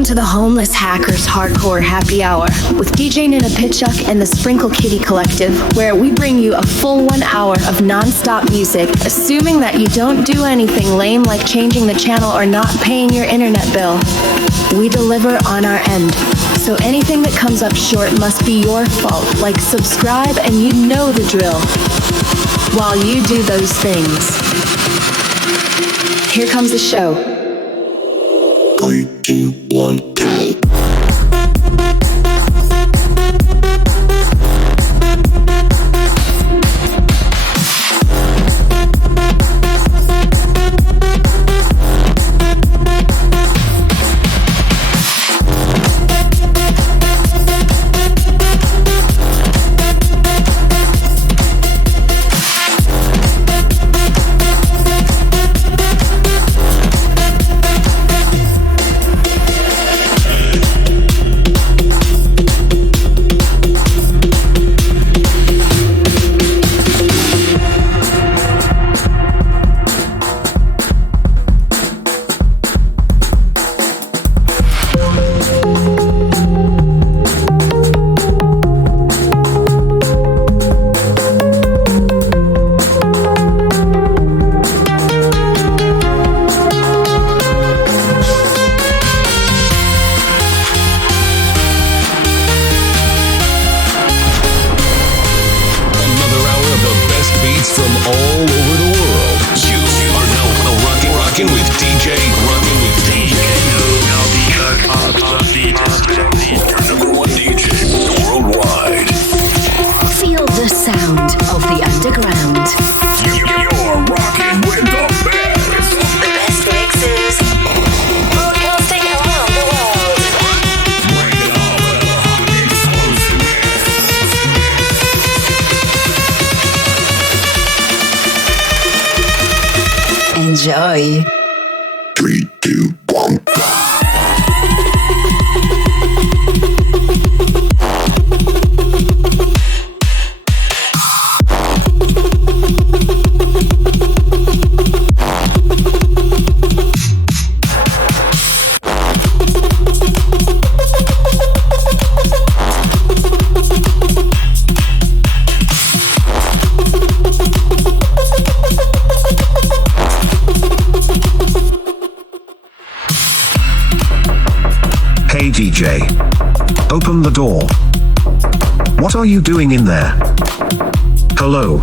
To the Homeless Hackers Hardcore Happy Hour with DJ Nunapitchuk and the SprnklKTTY Collective, where we bring you a full 1 hour of non-stop music, assuming that you don't do anything lame like changing the channel or not paying your internet bill. We deliver on our end, so anything that comes up short must be your fault, like subscribe and you know the drill. While you do those things, here comes the show. 3, 2, 1, go. Enjoy. 3, 2, 1, go. DJ, open the door. What are you doing in there? Hello?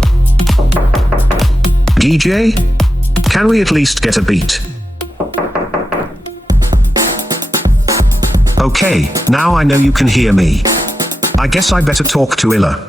DJ? Can we at least get a beat? Okay, now I know you can hear me. I guess I better talk to Illa.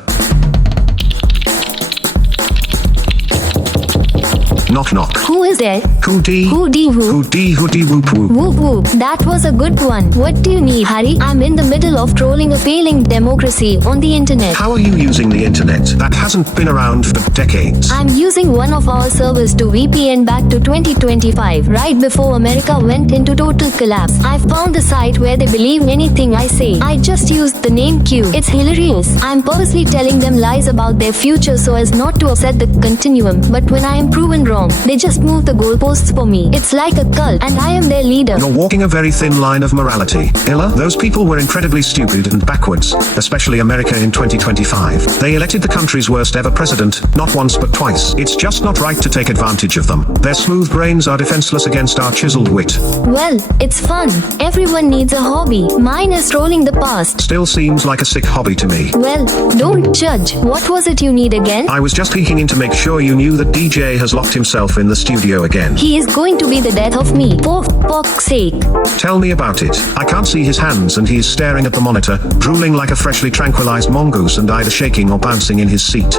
Knock knock. Who is there? Hoodie. Hoodie who? Hoodie hoodie whoop whoop. Whoop whoop. That was a good one. What do you need, Harry? I'm in the middle of trolling a failing democracy on the internet. How are you using the internet? That hasn't been around for decades. I'm using one of our servers to VPN back to 2025, right before America went into total collapse. I found a site where they believe anything I say. I just used the name Q. It's hilarious. I'm purposely telling them lies about their future so as not to upset the continuum. But when I am proven wrong, they just move the goalposts for me. It's like a cult, and I am their leader. You're walking a very thin line of morality. Illa, those people were incredibly stupid and backwards, especially America in 2025. They elected the country's worst ever president, not once but twice. It's just not right to take advantage of them. Their smooth brains are defenseless against our chiseled wit. Well, it's fun. Everyone needs a hobby. Mine is trolling the past. Still seems like a sick hobby to me. Well, don't judge. What was it you need again? I was just peeking in to make sure you knew that DJ has locked himself in the studio again. He is going to be the death of me. For fuck's sake. Tell me about it. I can't see his hands and he is staring at the monitor, drooling like a freshly tranquilized mongoose and either shaking or bouncing in his seat.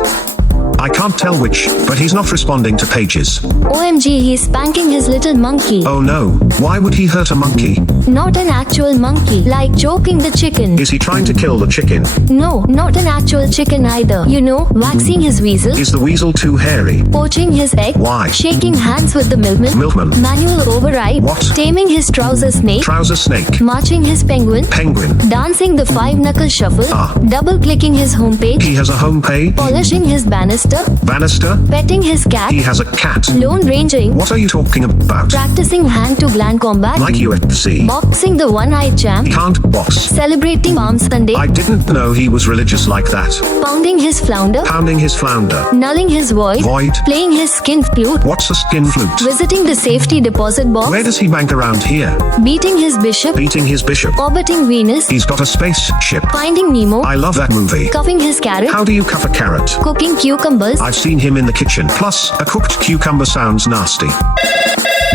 I can't tell which, but he's not responding to pages. OMG, he's spanking his little monkey. Oh no, why would he hurt a monkey? Not an actual monkey, like choking the chicken. Is he trying to kill the chicken? No, not an actual chicken either. You know, waxing his weasel. Is the weasel too hairy? Poaching his egg. Why? Shaking hands with the milkman. Milkman. Manual override. What? Taming his trouser snake. Trouser snake. Marching his penguin. Penguin. Dancing the 5-knuckle shuffle. Ah. Double-clicking his homepage. He has a home page. Polishing his banister. Banister. Petting his cat. He has a cat. Lone ranging. What are you talking about? Practicing hand-to-gland combat. Like UFC. Boxing the one-eyed champ. Can't box. Celebrating Palm Sunday. I didn't know he was religious like that. Pounding his flounder. Pounding his flounder. Nulling his void. Void. Playing his skin flute. What's a skin flute? Visiting the safety deposit box. Where does he bank around here? Beating his bishop. Beating his bishop. Orbiting Venus. He's got a spaceship. Finding Nemo. I love that movie. Cuffing his carrot. How do you cuff a carrot? Cooking cucumbers. I've seen him in the kitchen. Plus, a cooked cucumber sounds nasty.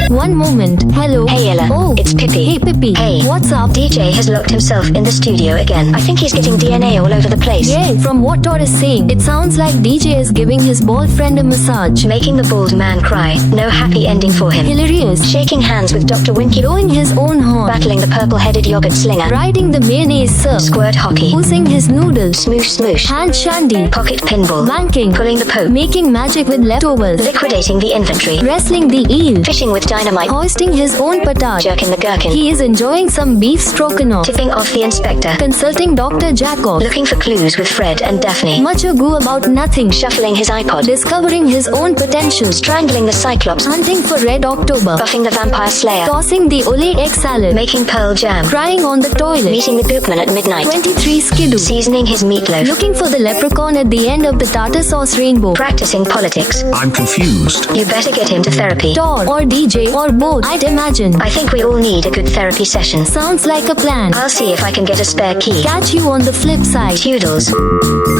One moment. Hello. Hey Ella, Oh, it's Pippi. Hey Pippi. Hey. What's up? DJ has locked himself in the studio again. I think he's getting DNA all over the place. Yeah, from what Todd is saying, it sounds like DJ is giving his bald friend a massage. Making the bald man cry. No happy ending for him. Hilarious. Shaking hands with Dr. Winky. Blowing his own horn. Battling the purple-headed yogurt slinger. Riding the mayonnaise surf. Squirt hockey. Oozing his noodles. Smoosh smoosh. Hand shandy. Pocket pinball. Wanking. Pulling the pope. Making magic with leftovers. Liquidating the inventory. Wrestling the eel. Fishing with dynamite. Hoisting his own petard. Jerking the gherkin. He is enjoying some beef stroganoff. Tipping off the inspector. Consulting Dr. Jackoff. Looking for clues with Fred and Daphne. Much ado about nothing. Shuffling his iPod. Discovering his own potential. Strangling the Cyclops. Hunting for Red October. Buffing the Vampire Slayer. Tossing the Ole egg salad. Making Pearl Jam. Crying on the toilet. Meeting the Goopman at midnight. 23 skidoo. Seasoning his meatloaf. Looking for the leprechaun at the end of the tartar sauce rainbow. Practicing politics. I'm confused. You better get him to therapy. Todd or DJ or both, I'd imagine. I think we all need a good therapy session. Sounds like a plan. I'll see if I can get a spare key. Catch you on the flip side. Toodles.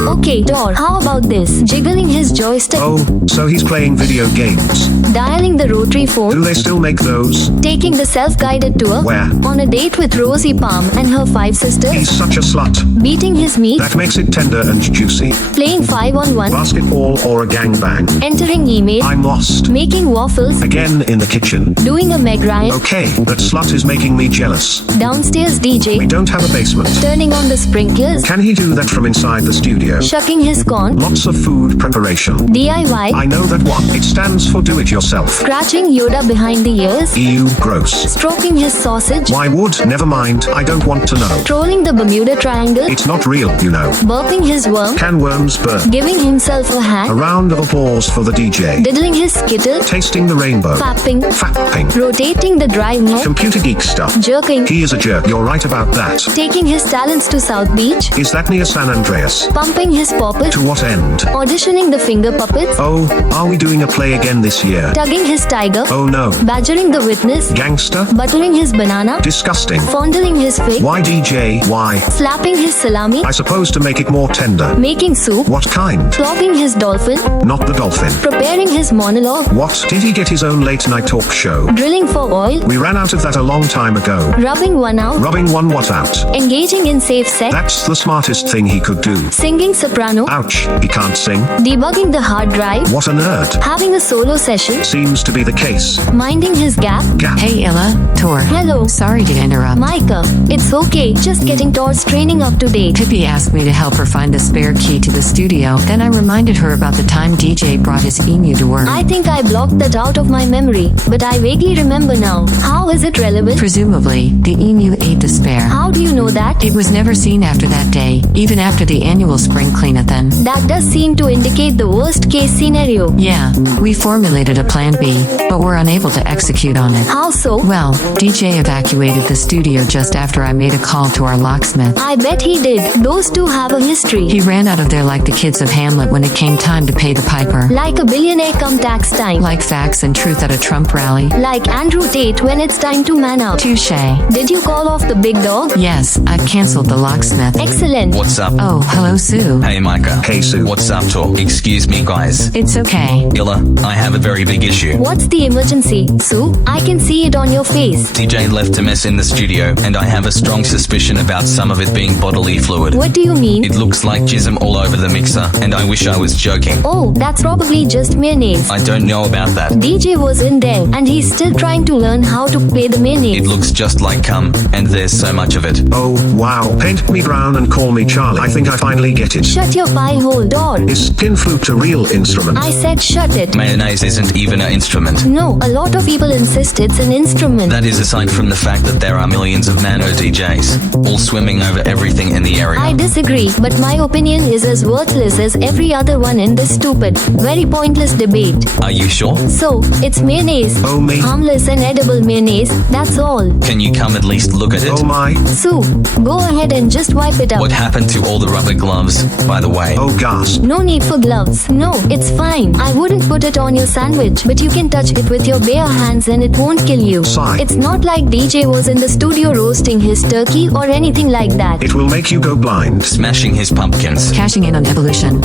Okay, Todd, how about this? Jiggling his joystick. Oh, so he's playing video games. Dialing the rotary Do phone. they still make those? Taking the self-guided tour. Where? On a date with Rosie Palm and her 5 sisters. He's such a slut. Beating his meat. That makes it tender and juicy. Playing 5-on-1. Basketball or a gangbang? Entering email. I'm lost. Making waffles. Again in the kitchen. Doing a Meg Ryan. Okay, that slut is making me jealous. Downstairs We DJ. don't have a basement. Turning on the sprinklers. Can he do that from inside the studio? Shucking his corn. Lots of food preparation. DIY. I know that one. It stands for do it yourself. Scratching Yoda behind the ears. Ew, gross. Stroking his sausage. Why would? Never mind, I don't want to know. Trolling the Bermuda Triangle. It's not real, you know. Burping his worm. Can worms burn? Giving himself a A hack. round of applause for the DJ. Diddling his skittle. Tasting the rainbow. Fapping. Fapping. Rotating the drive knob. Computer geek stuff. Jerking. He is a jerk, you're right about that. Taking his talents to South Beach. Is that near San Andreas? Pumping his poppet. To what end? Auditioning the finger puppets. Oh, are we doing a play again this year? Tugging his tiger. Oh no. Badgering the witness. Gangster? Buttering his banana. Disgusting. Fondling his fig. Why DJ? Why? Slapping his salami. I suppose to make it more tender. Making soup. What kind? Flogging his dolphin. Not the dolphin. Preparing his monologue. What? Did he get his own late night talk show? Drilling for oil. We ran out of that a long time ago. Rubbing one out. Rubbing one what out? Engaging in safe sex. That's the smartest thing he could do. Singing soprano. Ouch, he can't sing. Debugging the hard drive. What a nerd. Having a solo session. Seems to be the case. Minding his gap. Gap. Hey Ella, Tor. Hello. Sorry to interrupt. Micah. It's okay. Just getting Todd's training up to date. Pippi asked me to help her find the spare key to the studio. Then I reminded her about the time DJ brought his emu to work. I think I blocked that out of my memory, but I vaguely remember now. How is it relevant? Presumably, the emu ate the spare. How do you know that? It was never seen after that day, even after the annual spring clean-a-thon. That does seem to indicate the worst case scenario. Yeah, we formulated a plan B, but were unable to execute on it. How so? Well, DJ evacuated the studio just after I made a call to our locksmith. I bet he did. Those two have a history. He ran out of there like the kids of Hamlet when it came time to pay the piper. Like a billionaire come tax time. Like facts and truth at a Trump rally. Like Andrew Tate when it's time to man up. Touche. Did you call off the big dog? Yes, I've cancelled the locksmith. Excellent. What's up? Oh, hello, Sue. Hey, Micah. Hey, Sue. What's up, Tor? Excuse me, guys. It's okay. Illa, I have a very big issue. What's the emergency, Sue? I can see it on your face. DJ left a mess in the studio, and I have a strong suspicion about some of it being bodily fluid. What do you mean? It looks like jism all over the mixer, and I wish I was joking. Oh, that's probably just mayonnaise. I don't know about that. DJ was in there, and he's still trying to learn how to play the mayonnaise. It looks just like cum, and there's so much of it. Oh, wow. Paint me brown and call me Charlie. I think I finally get it. Shut your pie hole door. Is tin flute a real instrument? I said shut it. Mayonnaise isn't even an instrument. No, a lot of people insist it's an instrument. That is aside from the fact that there are millions of nano DJs, all swimming over everything in the area. I disagree, but my opinion is as worthless as every other one in this stupid, very pointless debate. Are you sure? So, it's mayonnaise. Oh, me. Harmless and edible mayonnaise, that's all. Can you come at least look at it? Oh my. Sue, go ahead and just wipe it up. What happened to all the rubber gloves, by the way? Oh gasp. No need for gloves. No, it's fine. I wouldn't put it on your sandwich, but you can touch it with your bare hands and it won't kill you. Sigh. It's not like DJ was in the studio roasting his turkey or anything like that. It will make you go blind. Smashing his pumpkins, Cashing in on evolution.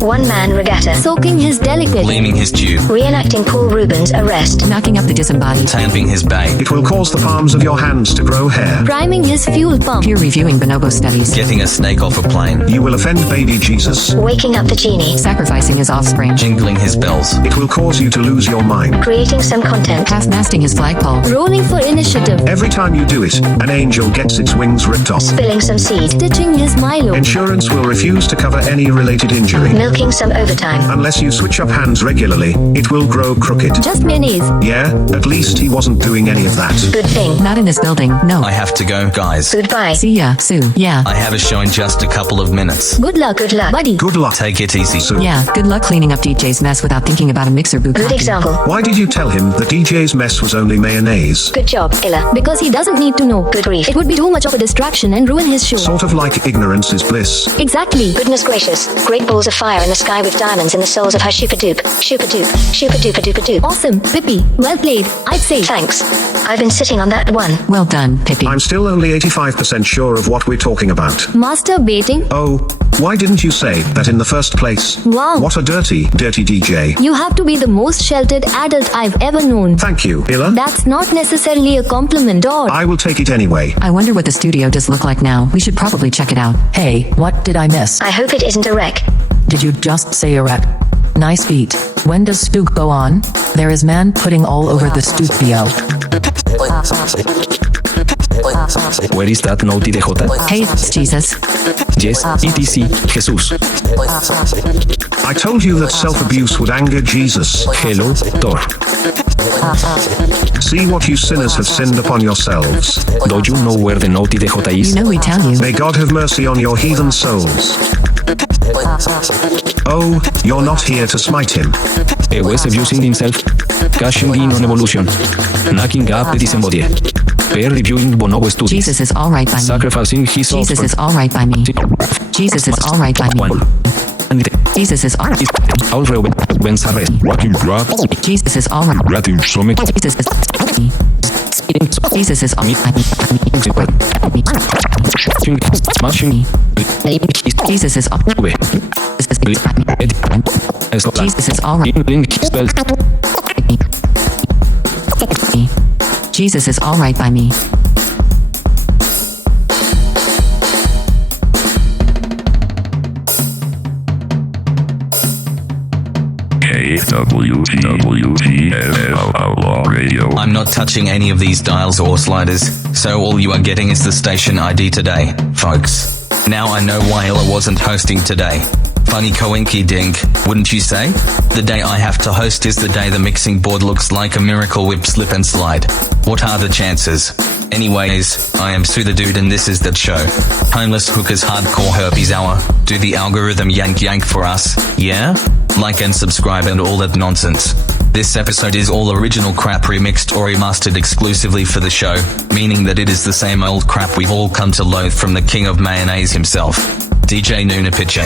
One-man regatta. Soaking his delicate. gleaming his tube, Reenacting Paul Rubens' arrest. Knocking up the disembodied. tamping his bay, It will cause the palms of your hands to grow hair. Priming his fuel pump. Peer reviewing bonobo studies. getting a snake off a plane, You will offend baby Jesus. Waking up the genie. Sacrificing his offspring. jingling his bells, It will cause you to lose your mind. Creating some content. Half-masting his flagpole. Rolling for initiative. Every time you do it, an angel gets its wings ripped off. Spilling some seed. Stitching his Milo. Insurance will refuse to cover any related injury. Milking some overtime. Unless you switch up hands regularly, it will grow crooked. Just mayonnaise. Yeah, at least he wasn't doing any of that. Good thing. Not in this building, no. I have to go, guys. Goodbye. See ya, Sue. Yeah. I have a show in just a couple of minutes. Good luck. Good luck. Buddy. Good luck. Take it easy. Sue. Yeah, good luck cleaning up DJ's mess without thinking about a mixer boot. Good example. Why did you tell him the DJ's mess was only mayonnaise? Good job, Illa. Because he doesn't need to know. Good grief. It would be too much of a distraction and ruin his show. Sort of like ignorance is bliss. Exactly. Goodness gracious. Great balls of fire in the sky with diamonds in the soles of her shooper-dupe. Shooper-dupe. Shooper-duper-duper-dupe. Awesome, Pippi. Well played, I'd say. Thanks. I've been sitting on that one. Well done, Pippi. I'm still only 85% sure of what we're talking about. Masturbating? Oh, why didn't you say that in the first place? Wow. What a dirty DJ. You have to be the most sheltered adult I've ever known. Thank you, Illa. That's not necessarily a compliment or... I will take it anyway. I wonder what the studio does look like now. We should probably check it out. Hey, what did I miss? I hope it isn't a wreck. Did you just say a wreck? Nice beat. When does Spook go on? There is man putting all over the studio. Where is that naughty DJ? Hey, it's Jesus. Yes, etc. Jesus. I told you that self-abuse would anger Jesus. Hello, Thor. See what you sinners have sinned upon yourselves. Don't you know where the naughty DJ You is? know we tell you. May God have mercy on your heathen souls. Oh, you're not here to smite him. He was abusing himself. Cashing in on evolution. Knocking up the disembodied. Peer reviewing bonobo studies. Jesus is alright by me. Sacrificing his Jesus is offspring. alright by me. Jesus is alright by me. One. And Jesus is alright. all Reverbnation arrest. Rocking rap, Jesus is alright. ratting summit, Jesus is me. Jesus is alright by me. Smashing. Jesus is alright. Jesus is alright. Jesus is alright by me. KWTWTFL Outlaw Radio. I'm not touching any of these dials or sliders, so all you are getting is the station ID today, folks. Now I know why Illa wasn't hosting today. Funny coinky dink, wouldn't you say? The day I have to host is the day the mixing board looks like a Miracle Whip slip and slide. What are the chances? Anyways, I am Sue the Dude and this is that show. Homeless Hookers Hardcore Herpes Hour. Do the algorithm yank for us, yeah? Like and subscribe and all that nonsense. This episode is all original crap remixed or remastered exclusively for the show, meaning that it is the same old crap we've all come to loathe from the king of mayonnaise himself, DJ Nunapitchuk.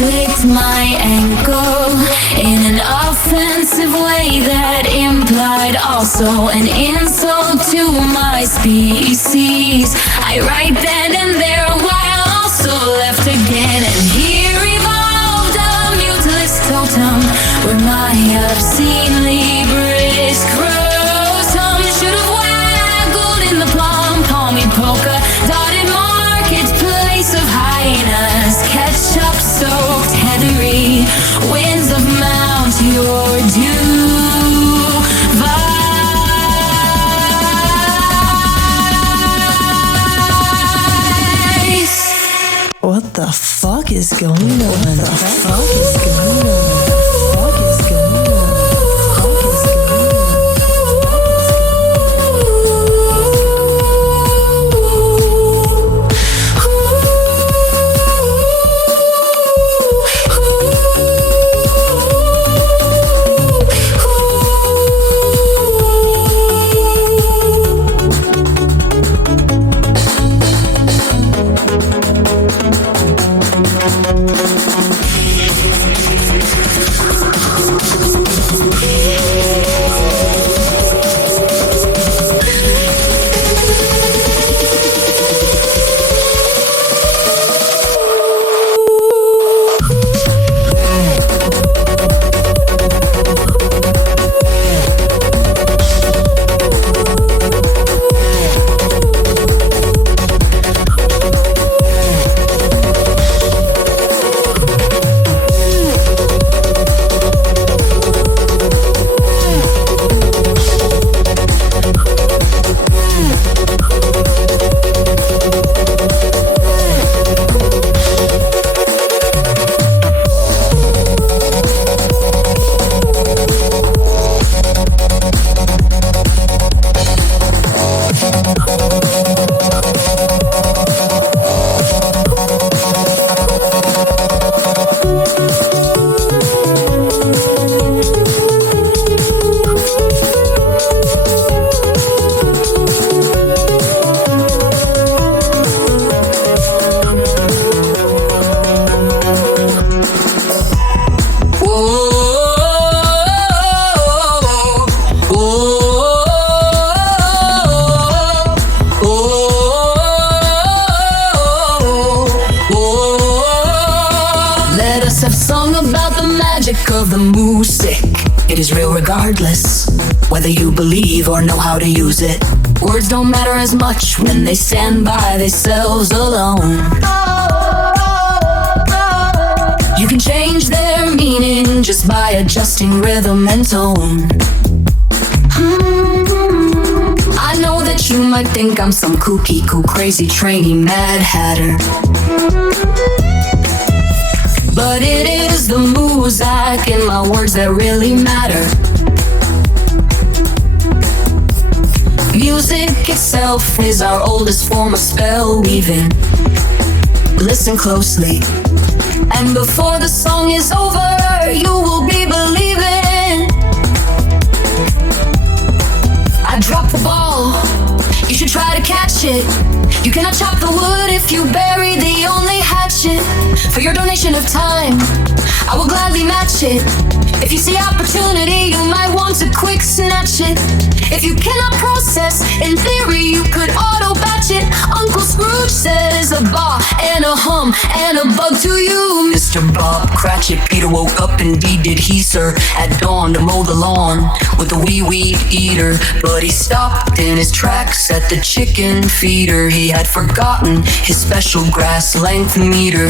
tricked my ankle in an offensive way that implied also an insult to my species. I write then and there while also left again, and here evolved a mutilous totem where my obscenely British scrotum should have waggled in the plum. Call me polka dotted marketplace of hyenas, ketchup soaked Henry, winds of Mount your What the fuck is going on? What the fuck is going on? What the fuck is going on? Of the music, it is real regardless whether you believe or know how to use it. Words don't matter as much when they stand by themselves alone. You can change their meaning just by adjusting rhythm and tone. I know that you might think I'm some kooky, cool, crazy, trainee, mad hatter, but it is the muzak in my words that really matter. Music itself is our oldest form of spell weaving. Listen closely, and before the song is over, you will be believing. I dropped the ball, you should try to catch it. You cannot chop the wood if you bury the only hatchet. For your donation of time, I will gladly match it. If you see opportunity, you might want to quick snatch it. If you cannot process, in theory you could auto-batch it. Uncle Scrooge says a ba and a hum and a bug to you, Mr. Bob Cratchit. Peter woke up, indeed did he, sir, at dawn to mow the lawn with the wee weed eater. But he stopped in his tracks at the chicken feeder. He had forgotten his special grass length meter.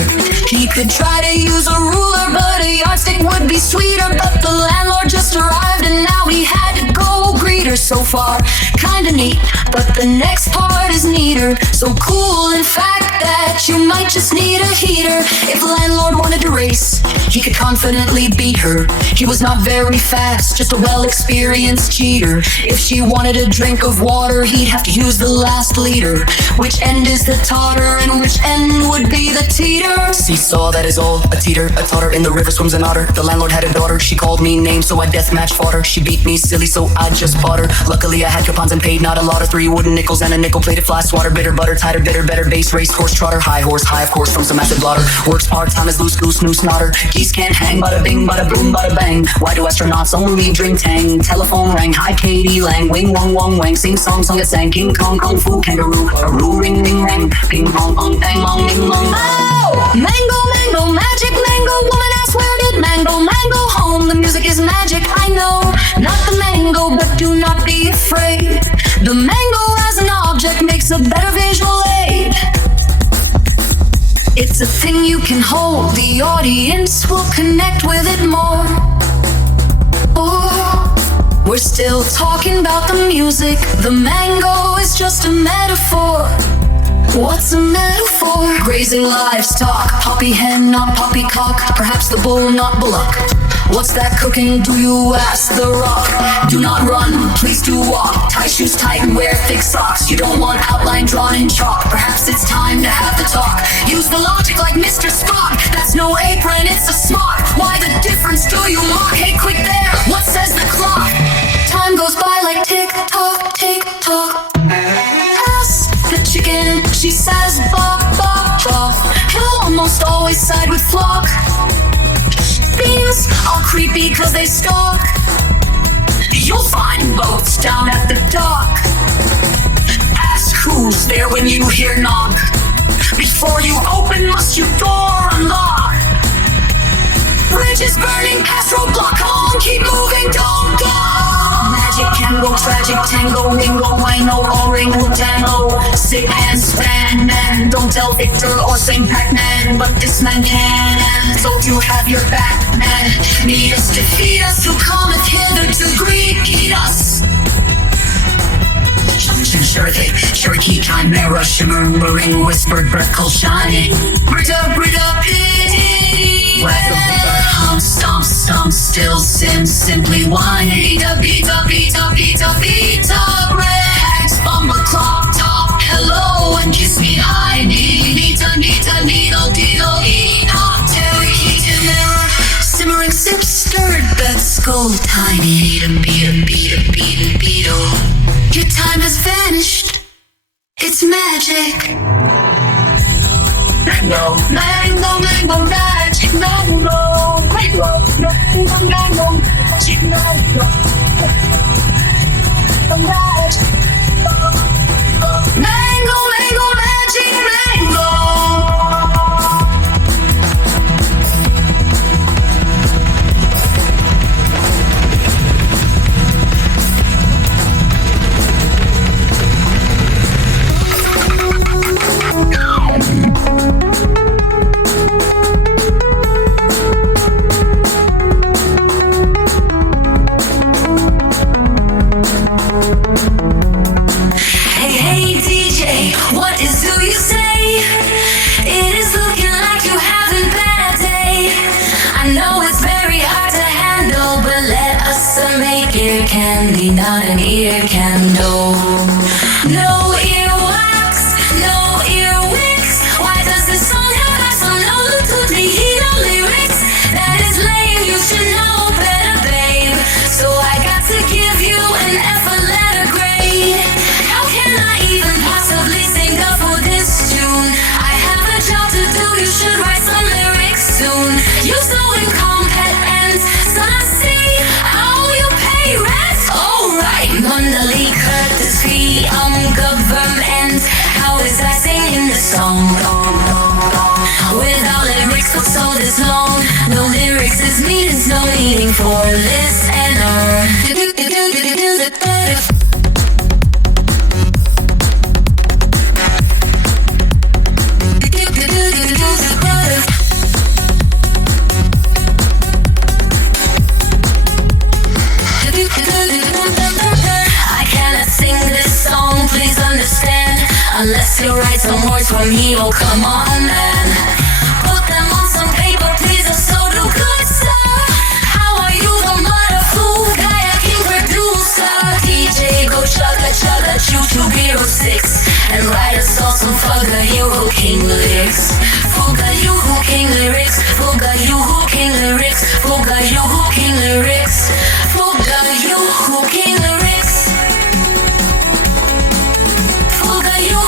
He could try to use a ruler, but a yardstick would be sweeter. But the landlord just arrived and now he had to go greet her. So far, kinda neat, but the next part is neater. So cool, in fact, that you might just need a heater. If the landlord wanted to race, he could confidently beat her. He was not very fast, just a well-experienced cheater. If she wanted a drink of water, he'd have to use the last liter. Which end is the totter and which end would be the teeter? Seesaw, that is all, a teeter, a totter. In the river swims an otter. The landlord had a daughter, she called me names, so I deathmatch fought her. She beat me silly, so I just bought her. Luckily I had coupons and paid not a lot of 3 wooden nickels and a nickel-plated it fly swatter, bitter butter, tighter, bitter, better, bass, race, horse, trotter, high horse, high of course from some acid blotter. Works part-time as loose goose, noose knotter. Geese can't hang, bada bing, bada boom, bada bang. Why do astronauts only drink Tang? Telephone rang, hi Katie Lang, wing, wong, wong, wang. Sing song, song it sang, King Kong, Kung Fu, kangaroo. A roo, ring, ring, rang, ping, pong, pong, bang, long, ding, long. Oh, mango, mango, magic mango. Woman asks where did mango, mango home? The music is magic, I know. Not the mango, but do not be afraid. The mango as an object makes a better visual aid. It's a thing you can hold. The audience will connect with it more. Oh, we're still talking about the music. The mango is just a metaphor. What's a metaphor? Grazing livestock. Poppy hen, not poppycock. Perhaps the bull, not bullock. What's that cooking, do you ask the rock? Do not run, please do walk. Tie shoes tight and wear thick socks. You don't want outline drawn in chalk. Perhaps it's time to have the talk. Use the logic like Mr. Spock. That's no apron, it's a smock. Why the difference do you mock? Hey, quick there, what says the clock? Time goes by like tick-tock, tick-tock. Ask the chicken, she says bok, bok, bok. He'll almost always side with flock. Beans are creepy cause they stalk. You'll find boats down at the dock. Ask who's there when you hear knock. Before you open, must your door unlock. Bridge is burning past roadblock. Come on, keep moving, don't go. Magic can go tragic, tango, wingo, wino, orangutango. Sick man, span man. Don't tell Victor or St. Pac-Man, but this man can. So to have your back, man. Meet us, defeat us, who cometh hither to greet us. Cherokee, chimera, shimmering, whispered, breath cold shining. Brita, pity. Stomp, stomp, still sim, simply whining. Beat, rags, bumper, clock, top, hello, and kiss me, I need. Nita, needle, Cherokee, chimera, simmering, sip, stirred, bed, skull, tiny, beat. Your time has vanished. It's magic. Mango, magic, mango, magic, mango, magic, mango. Candy, not an ear candle. No earwax, no earwigs. Why does this song have some no to the hero lyrics? That is lame, you should know better, babe. So I got to give you an F a letter grade. How can I even possibly sing up for this tune? I have a job to do, you should write some lyrics soon. You so incompetent, so I see how you pay rent. Alright, Mundali courtesy, government. How is I singing the song? Without lyrics, what's all this long? No lyrics is meanings, no meaning for listener. Unless you write some words for me, oh come on man. Put them on some paper, please, and so do good sir. How are you the mother fool, Gaia king producer? DJ go chugga, choo-choo beer 6. And write us all some Fugga you who king lyrics. Fugga you who king lyrics. Fugga you who king lyrics. Fugga you who king lyrics. Fugga you who king lyrics. Fugga you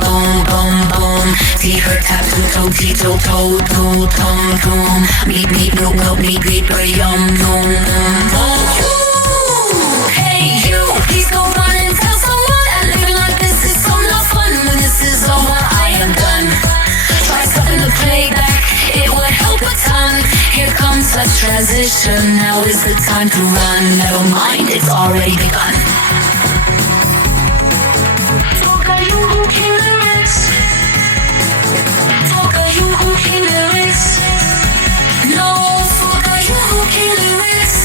boom, boom, boom. See her tap to toe, toe, toe, toe, tom, tom. Meet, meet, no, no, meet, meet, yum, yum, yum. Hey, you, please go run and tell someone that living like this is so not fun. When this is over, I am done. Try stopping the playback, it would help a ton. Here comes such transition, now is the time to run. Never mind, it's already begun. Fuck you who came lyrics. Fuck you who came lyrics. No, fuck you who came lyrics.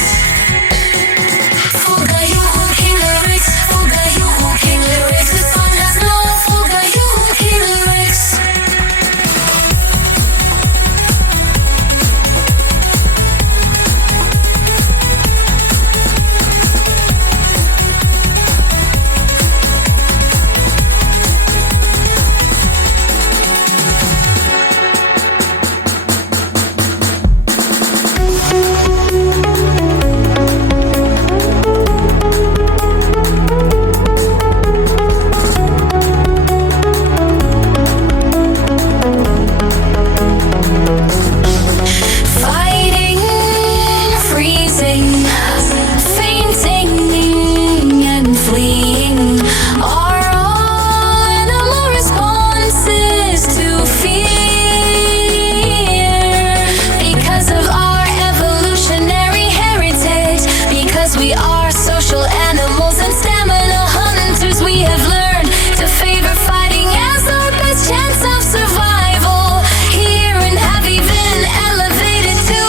Fuck you who came lyrics. Fuck you who came lyrics. This song has no fuck you who came lyrics. Fighting, freezing, fainting, and fleeing are all animal responses to fear. Because of our evolutionary heritage, because we are social animals and stamina hunters, we have learned to favor fighting as our best chance of survival. Here and have even elevated to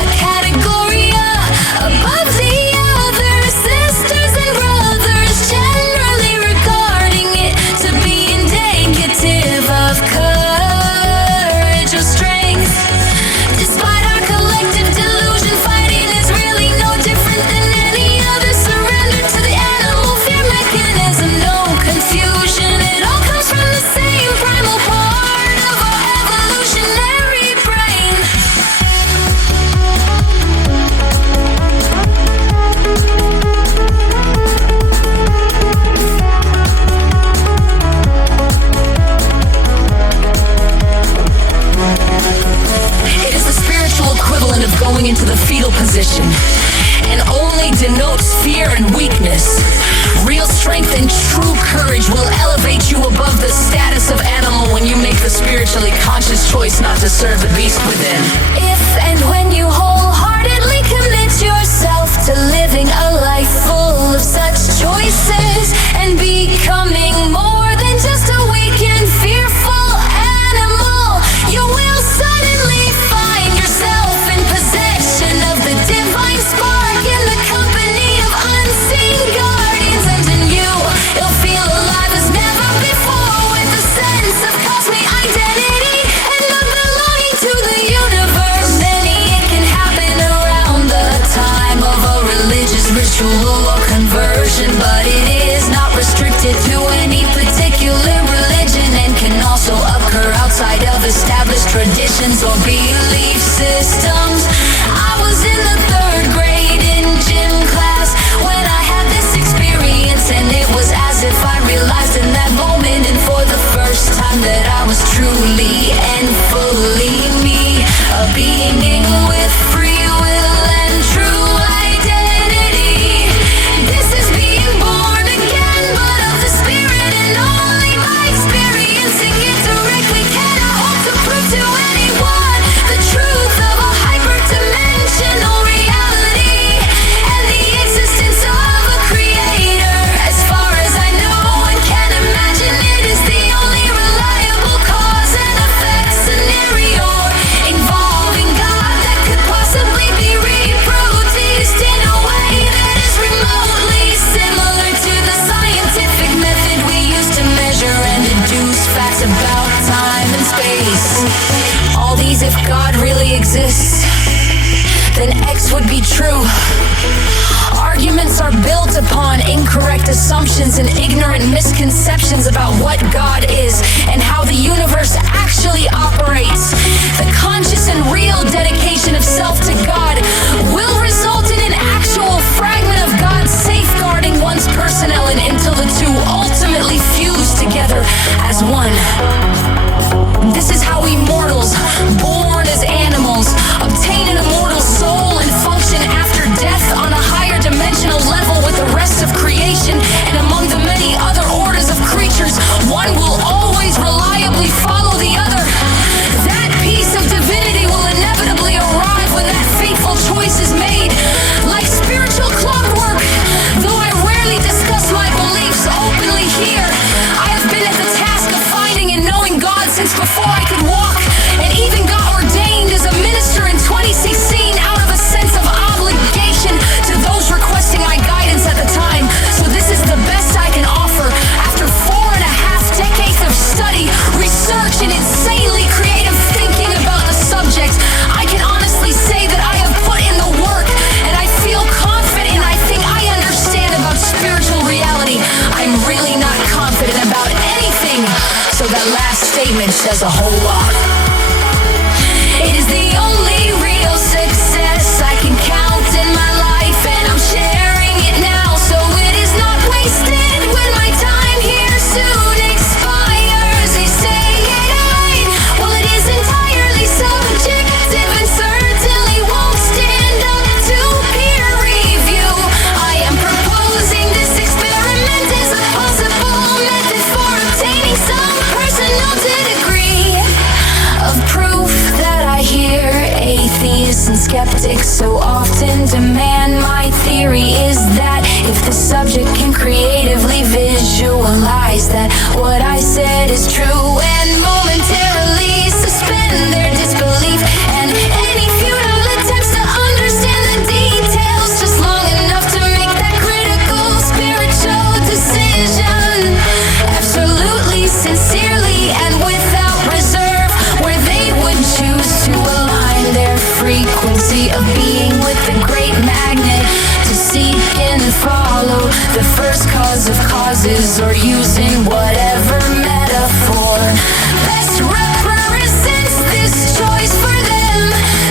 a category above the other sisters and brothers, generally regarding it to be indicative of courage or strength. Despite our collective delusion, fighting is really no different than any other surrender to the animal fear mechanism. No confusion, it all comes from the same primal part of our evolutionary brain. It is the spiritual equivalent of going into the fetal position and only denotes fear and weakness. Real strength and true courage will elevate you above the status of animal when you make the spiritually conscious choice not to serve the beast within. If and when you wholeheartedly commit yourself to living a life full of such choices and becoming more than just a weak and fearful animal, you will suddenly find yourself in possession of the divine spark in the company of unseen guardians, and in you, you'll feel alive as never before with a sense of cosmic identity and of belonging to the universe. Many, it can happen around the time of a religious ritual or conversion, but it is not restricted to any particular religion and can also occur outside of established traditions or belief systems. I was in the 3rd grade in gym class when I had this experience, and it was as if I realized in that moment and for the first time that I was truly and fully me, a being with free will and true identity. This is being born again, but of the spirit, and only by experiencing it directly can I hope to prove to anyone the truth of a hyperdimensional reality and the existence of a creator. As far as I know and can imagine, it is the only reliable cause and effect scenario involving God that could possibly be reproduced in a way that is remotely similar to the scientific method we use to measure and deduce facts about time and space. All these, if God really exists, then X would be true. Arguments are built upon incorrect assumptions and ignorant misconceptions about what God is and how the universe actually operates. The conscious and real dedication of self to God will result in an actual fragment of God safeguarding one's personnel until the two ultimately fuse together as one. This is how we mortals, born as animals, obtain an immortal soul and function after death on a higher dimensional level with the rest of creation, and among the many other orders of creatures, one will always reliably follow the other. That piece of divinity will inevitably arrive when that fateful choice is made. Like spiritual clockwork, though I rarely discuss my beliefs openly here, I have been at the task of finding and knowing God since before I could walk, and even got ordained as a minister in 2016 out of a sense of obligation to those requesting my guidance at the time. So this is the best I can offer after 4.5 decades of study, research, and insanely creative thinking about the subject. I can honestly say that I have put in the work, and I feel confident I think I understand about spiritual reality. I'm really not confident about anything, so that last statement says a whole lot. It is the only real success I can count in my life, and I'm sharing it now, so it is not wasted when my time here soon expires. They say it ain't, well it is entirely subjective and certainly won't stand up to peer review. I am proposing this experiment as a possible method for obtaining some personal degree of proof that I hear atheists and skeptics so often demand. My theory is that if the subject can creatively visualize that what I said is true and momentarily suspend their disbelief and any futile attempts to understand the details just long enough to make that critical spiritual decision, absolutely, sincerely, and without reserve, where they would choose to align their frequency of being with the great magnet, to seek and follow the first cause of causes, or using whatever metaphor best represents this choice for them,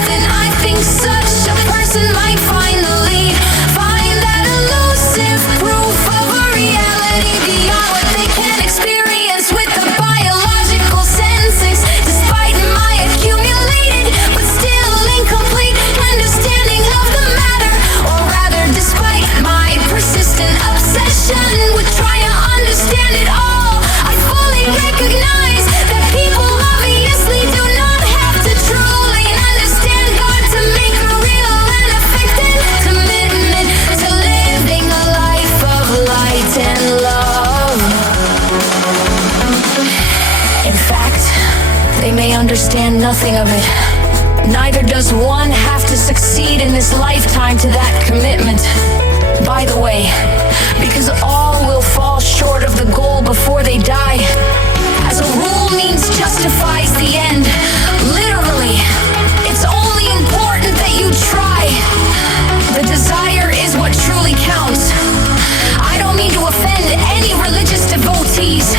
then I think such a person might finally find that elusive proof of a reality beyond what they can experience with the biological senses, despite my accumulated but still incomplete understanding of the matter, or rather despite my persistent obsession with trying to understand it all. I fully recognize that people obviously do not have to truly understand God to make a real and effective commitment to living a life of light and love. In fact, they may understand nothing of it. Neither does one have to succeed in this lifetime to that commitment. By the way, because all will fall short of the goal before they die. As a rule means justifies the end. Literally, it's only important that you try. The desire is what truly counts. I don't mean to offend any religious devotees,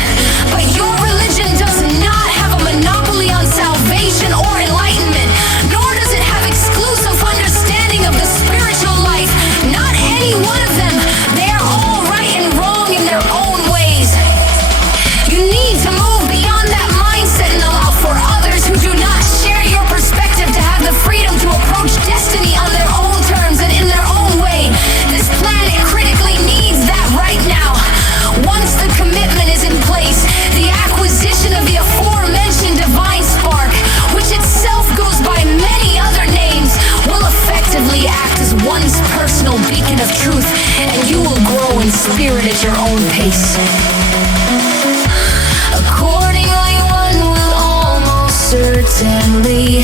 but your religion does not have a monopoly on salvation or enlightenment, nor does it have exclusive understanding of the spiritual life. Not any one of them. They are all right and wrong in their own ways. You need to move beyond that mindset and allow for others who do not share your perspective to have the freedom to approach destiny on their own terms and in their own way. This planet critically needs that right now. Once the commitment is in place, the acquisition of the aforementioned divine spark, which itself goes by many other names, will effectively act as one's personal beacon of truth, and you will grow in spirit at your own pace. Accordingly, one will almost certainly,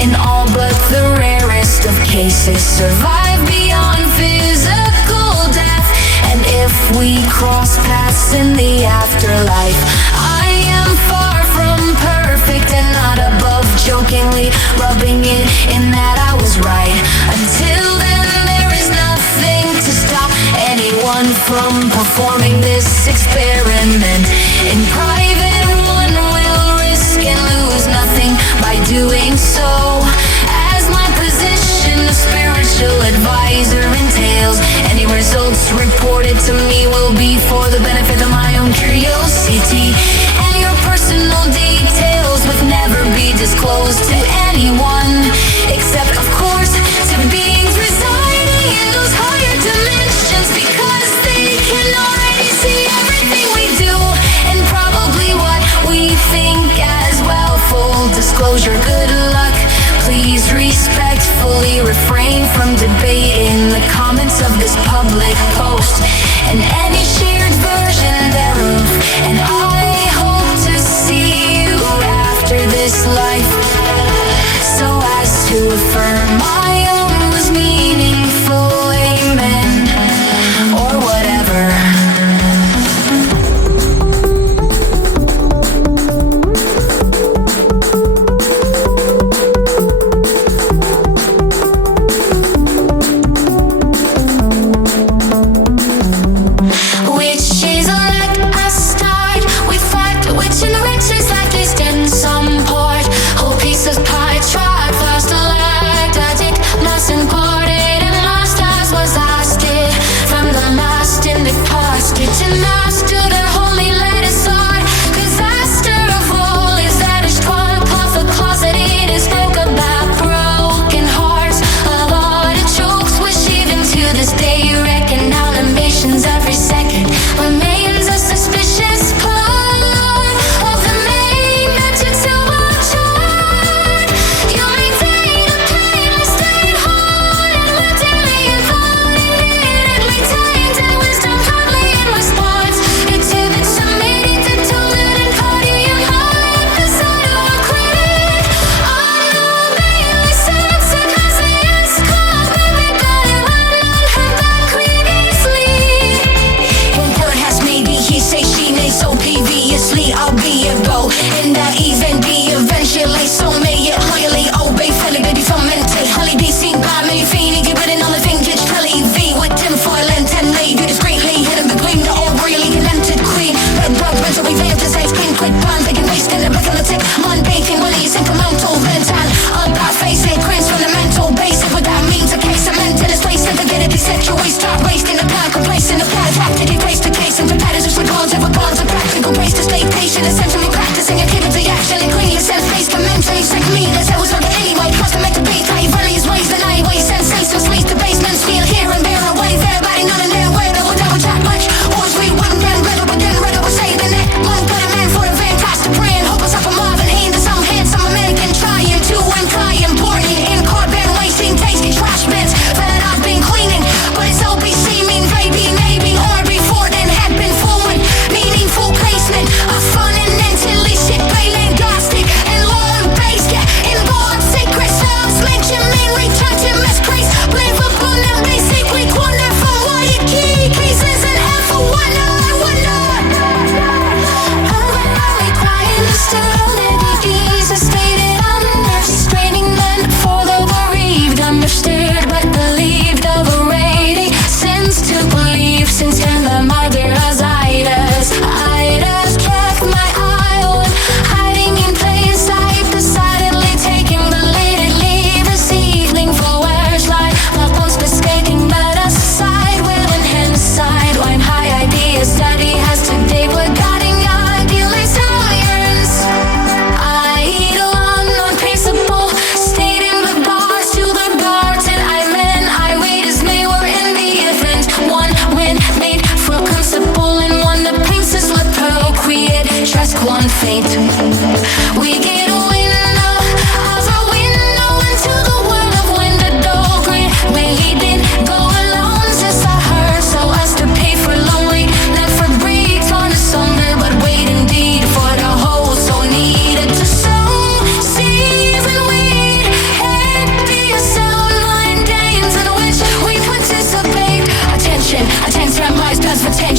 in all but the rarest of cases, survive beyond physical death. And if we cross paths in the afterlife, I am far from perfect and not above jokingly rubbing it in that I was right. Until then, there is nothing to stop anyone from performing this experiment. In private, one will risk and lose nothing by doing so, as my position of spiritual advisor entails. Any results reported to me will be for the benefit of my own curiosity. exposure, good luck. Please respectfully refrain from debate in the comments of this public post and any shared version thereof. And I hope to see you after this life, so as to affirm my own was meaningful, amen, or whatever.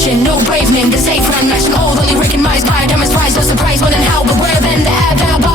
No brave men, the safe run, national, overly recognized by them as prize, no surprise, when and how, but where then the ad,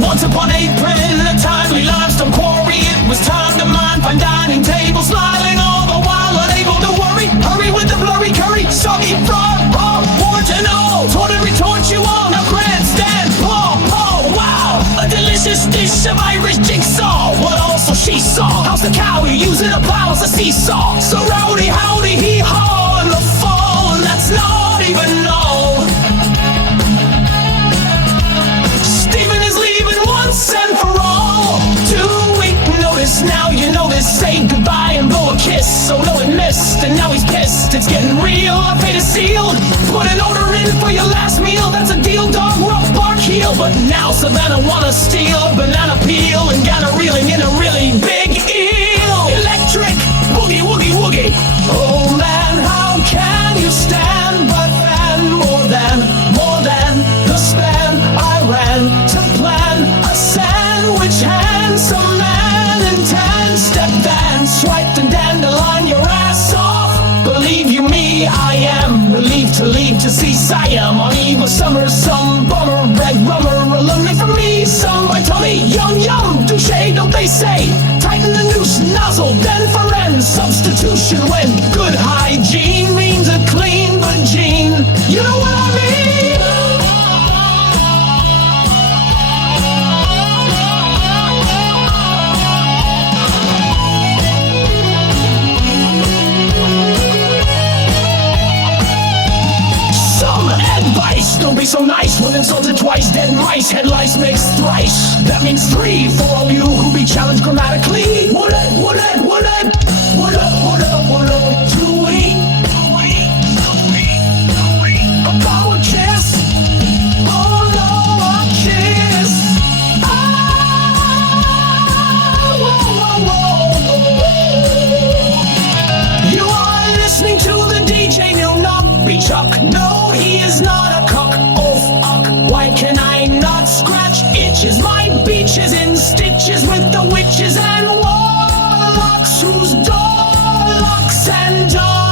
Once upon April, a timely limestone quarry. It was time to mine, find dining table, smiling all the while, unable to worry. Hurry with the blurry curry, soggy frog, raw, porch and all. Torn and retort you on a grandstand, paw, wow. A delicious dish of Irish jigsaw. What also she saw, how's the cow using a plow as a seesaw. So rowdy, howdy, hee-haw in the fall, and that's not even all. And for all, 2 week notice. Now you know this. Say goodbye and blow a kiss. So no, it missed, and now he's pissed. It's getting real. I paid a seal. Put an order in for your last meal. That's a deal, dog. Rough bark heel. But now Savannah wanna steal banana peel and got her reeling in a really big eel. Electric boogie woogie woogie. Oh man, how can you stand? But then more than the span I ran to plan a sandwich, handsome man in 10-step dance, swipe the dandelion your ass off. Believe you me, I am relieved to leave to see Siam on eve of summer. Some bummer, red rummer, alumni for me. Some by Tony, yum, touche, don't they say? Tighten the noose, nozzle, then for end substitution when good hygiene means a clean vagine. You know what I mean? Advice, don't be so nice when insulted twice. Dead mice, head lice makes thrice. That means 3 for all you who be challenged grammatically. Would it, 2 week. A power kiss. Oh no, a kiss. You are listening to the DJ Nunapitchuk. No, he is not a cock. Oh fuck, why can I not scratch itches? My beach is in stitches with the witches and warlocks whose door locks and unlocks.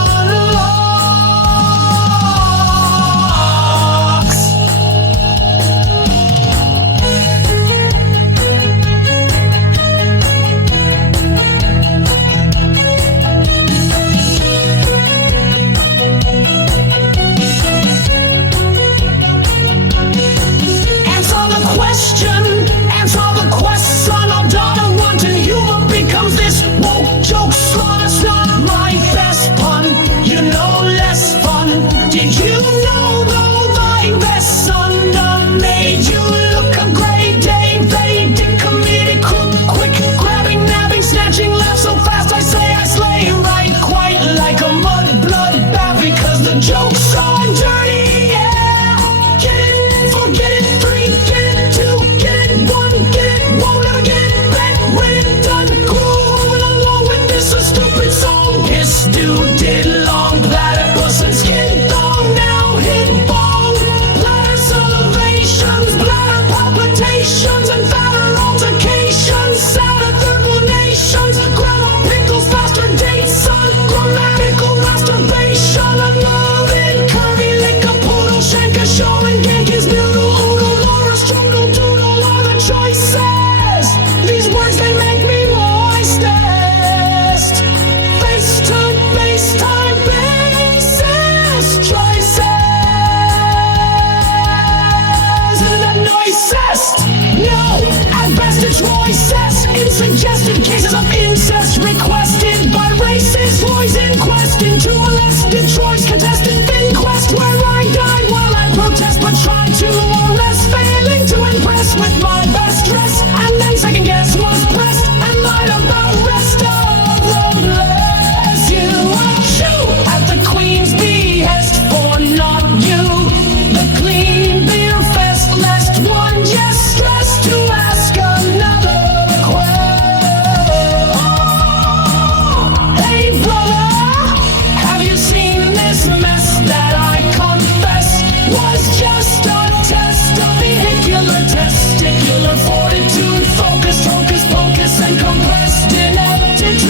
Answer the quest, son of daughter, wanting humor becomes this woke joke slaughter. Not my best pun, you know less fun. Did you know though thy best son done made you look a great day? They did committed crook, quick grabbing, nabbing, snatching, laugh so fast I say I slay right, quite like a mud blood bath because the joke's on dirty. Yeah, get it, forget it, 3, get it, 2, get it, 1, get it, won't ever get it back when it's done. Grooving along with this a stupid song. This dude did long platypus and skin thong, now hit bong. Bladder salivations, bladder palpitations, and fatter altercations. Sadder thirbonations, grandma pickles, faster dates, son. Grammatical masturbation, unloaded, curvy lick a poodle, shank a show and gank his noodle, oodle, Laura, strudel, doodle are the choices. These words, they make me moistest. Face to face time basis choices. Isn't that noisest? No, at best it's roicest. In suggested cases of incest requested by racist boys in quest into molested Troy's contested thin quest where I died while I protest but try to more or less failing to impress with my best dress and then second guess was pressed and lied about rest of the bless you. Chew at the queen's behest for not you. The clean beer fest lest one just stress to ask another question. Hey brother, have you seen this mess that I confess was just a test of vehicular testicular fortitude, focus, hocus pocus, and compressed ineptitude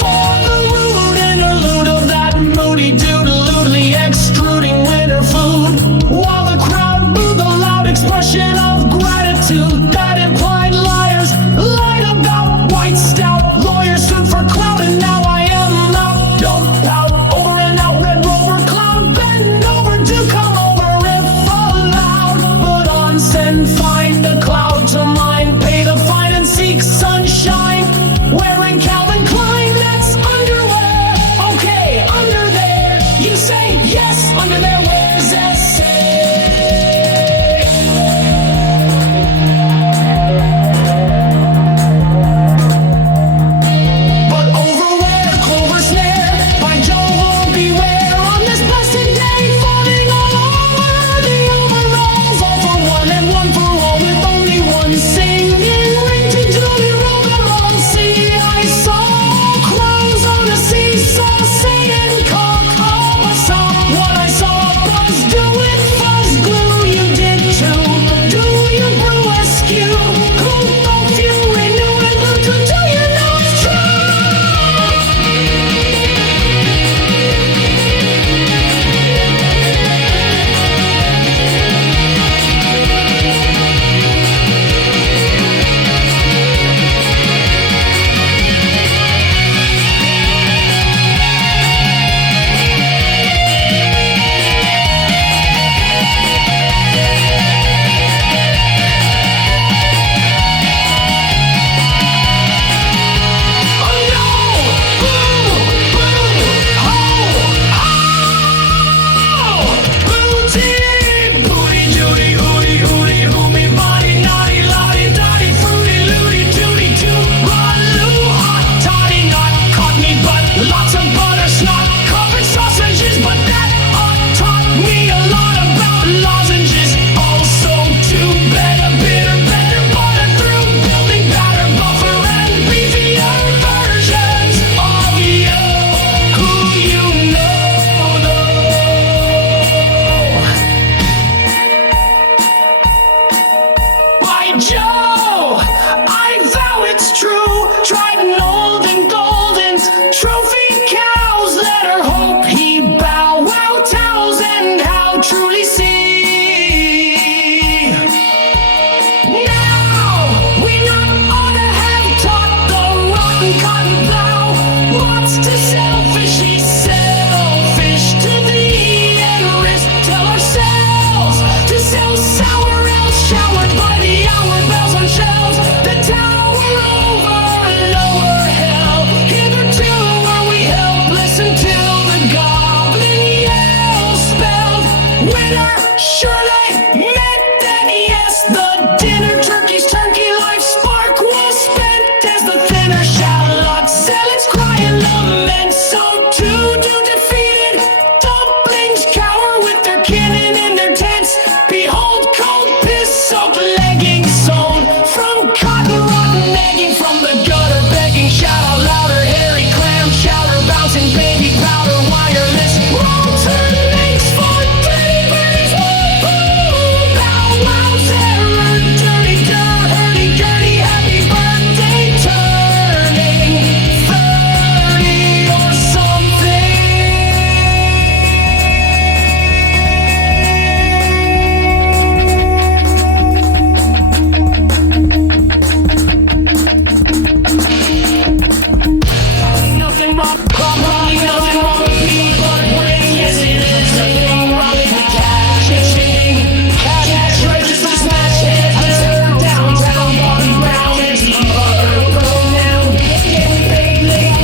for the rude interlude of that moody dude, lewdly extruding winter food while the crowd booed the loud expression of gratitude. Joe, I vow it's true. Tried an old and golden trophy cows. Let her hope he bow wow towels and how truly see. Now we not ought to have taught the rotten cotton plow. Lots to selfish, he's selfish to thee, and risk tell ourselves to sell sour ales showered by the hour bells on shelves. The tower over lower hell. Hitherto were we helpless until the goblin yell spelled winner. Surely meant that yes, the dinner turkey's turkey life spark was spent as the thinner shallot sell its cry and lament. So too do defeated dumplings cower with their kinnin in their tents. Behold cold piss soaked leggings sewn from cotton rotten egging from the gutter begging. Shout out louder, hairy clam chowder bouncing baby powder wireless. Roll turn makes for pretty birdies. Woo-hoo! Bow wow terror, dirty dirt, hurdy gurdy, happy birthday turning 30 or something. Nothing wrong, probably nothing wrong with me, but brain, yes it is a thing wrong with the catching. Catch register smash head, turn downtown, body brown, it's the mother go now. Get paid late,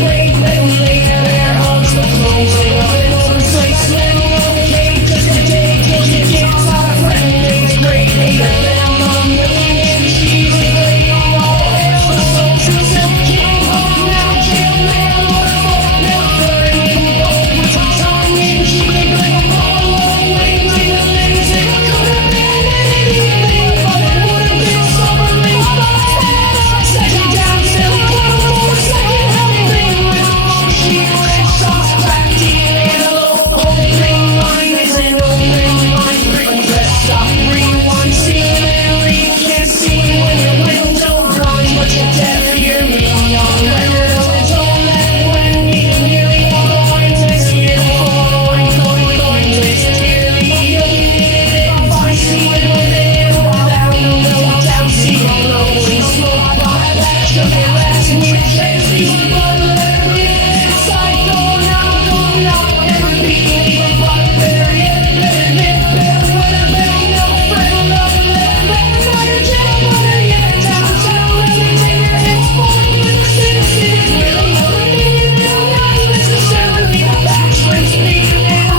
break, there hugs the closing of it over, say slim, okay, just a day, till you get our friend, it's great, hate them, million cheese, great, all hell, the social king, home now, chill, man, now 30 and gold, with her tongue in cheek, like a ball, waiting to the lens, it could have been anything, but it would have been sobering, second down, silly, for second helping, with she red sauce, cracked and a little opening line, is an open line, press up, rewind, see Larry, can't see when your window blinds, but you're deaf, hear me on record, don't let when you can hear me on the lines, next year, going, this dearly, if I see it within, down, see, rolling, smoke, behind that, sugar, last, new chances, but let me inside, go now, and repeat, but better yet, better, when I'm better, no friend, love, better, jail, better yet, downtown, let me take your hands, forward, with the citizens, really, not necessarily, backstreet speed, and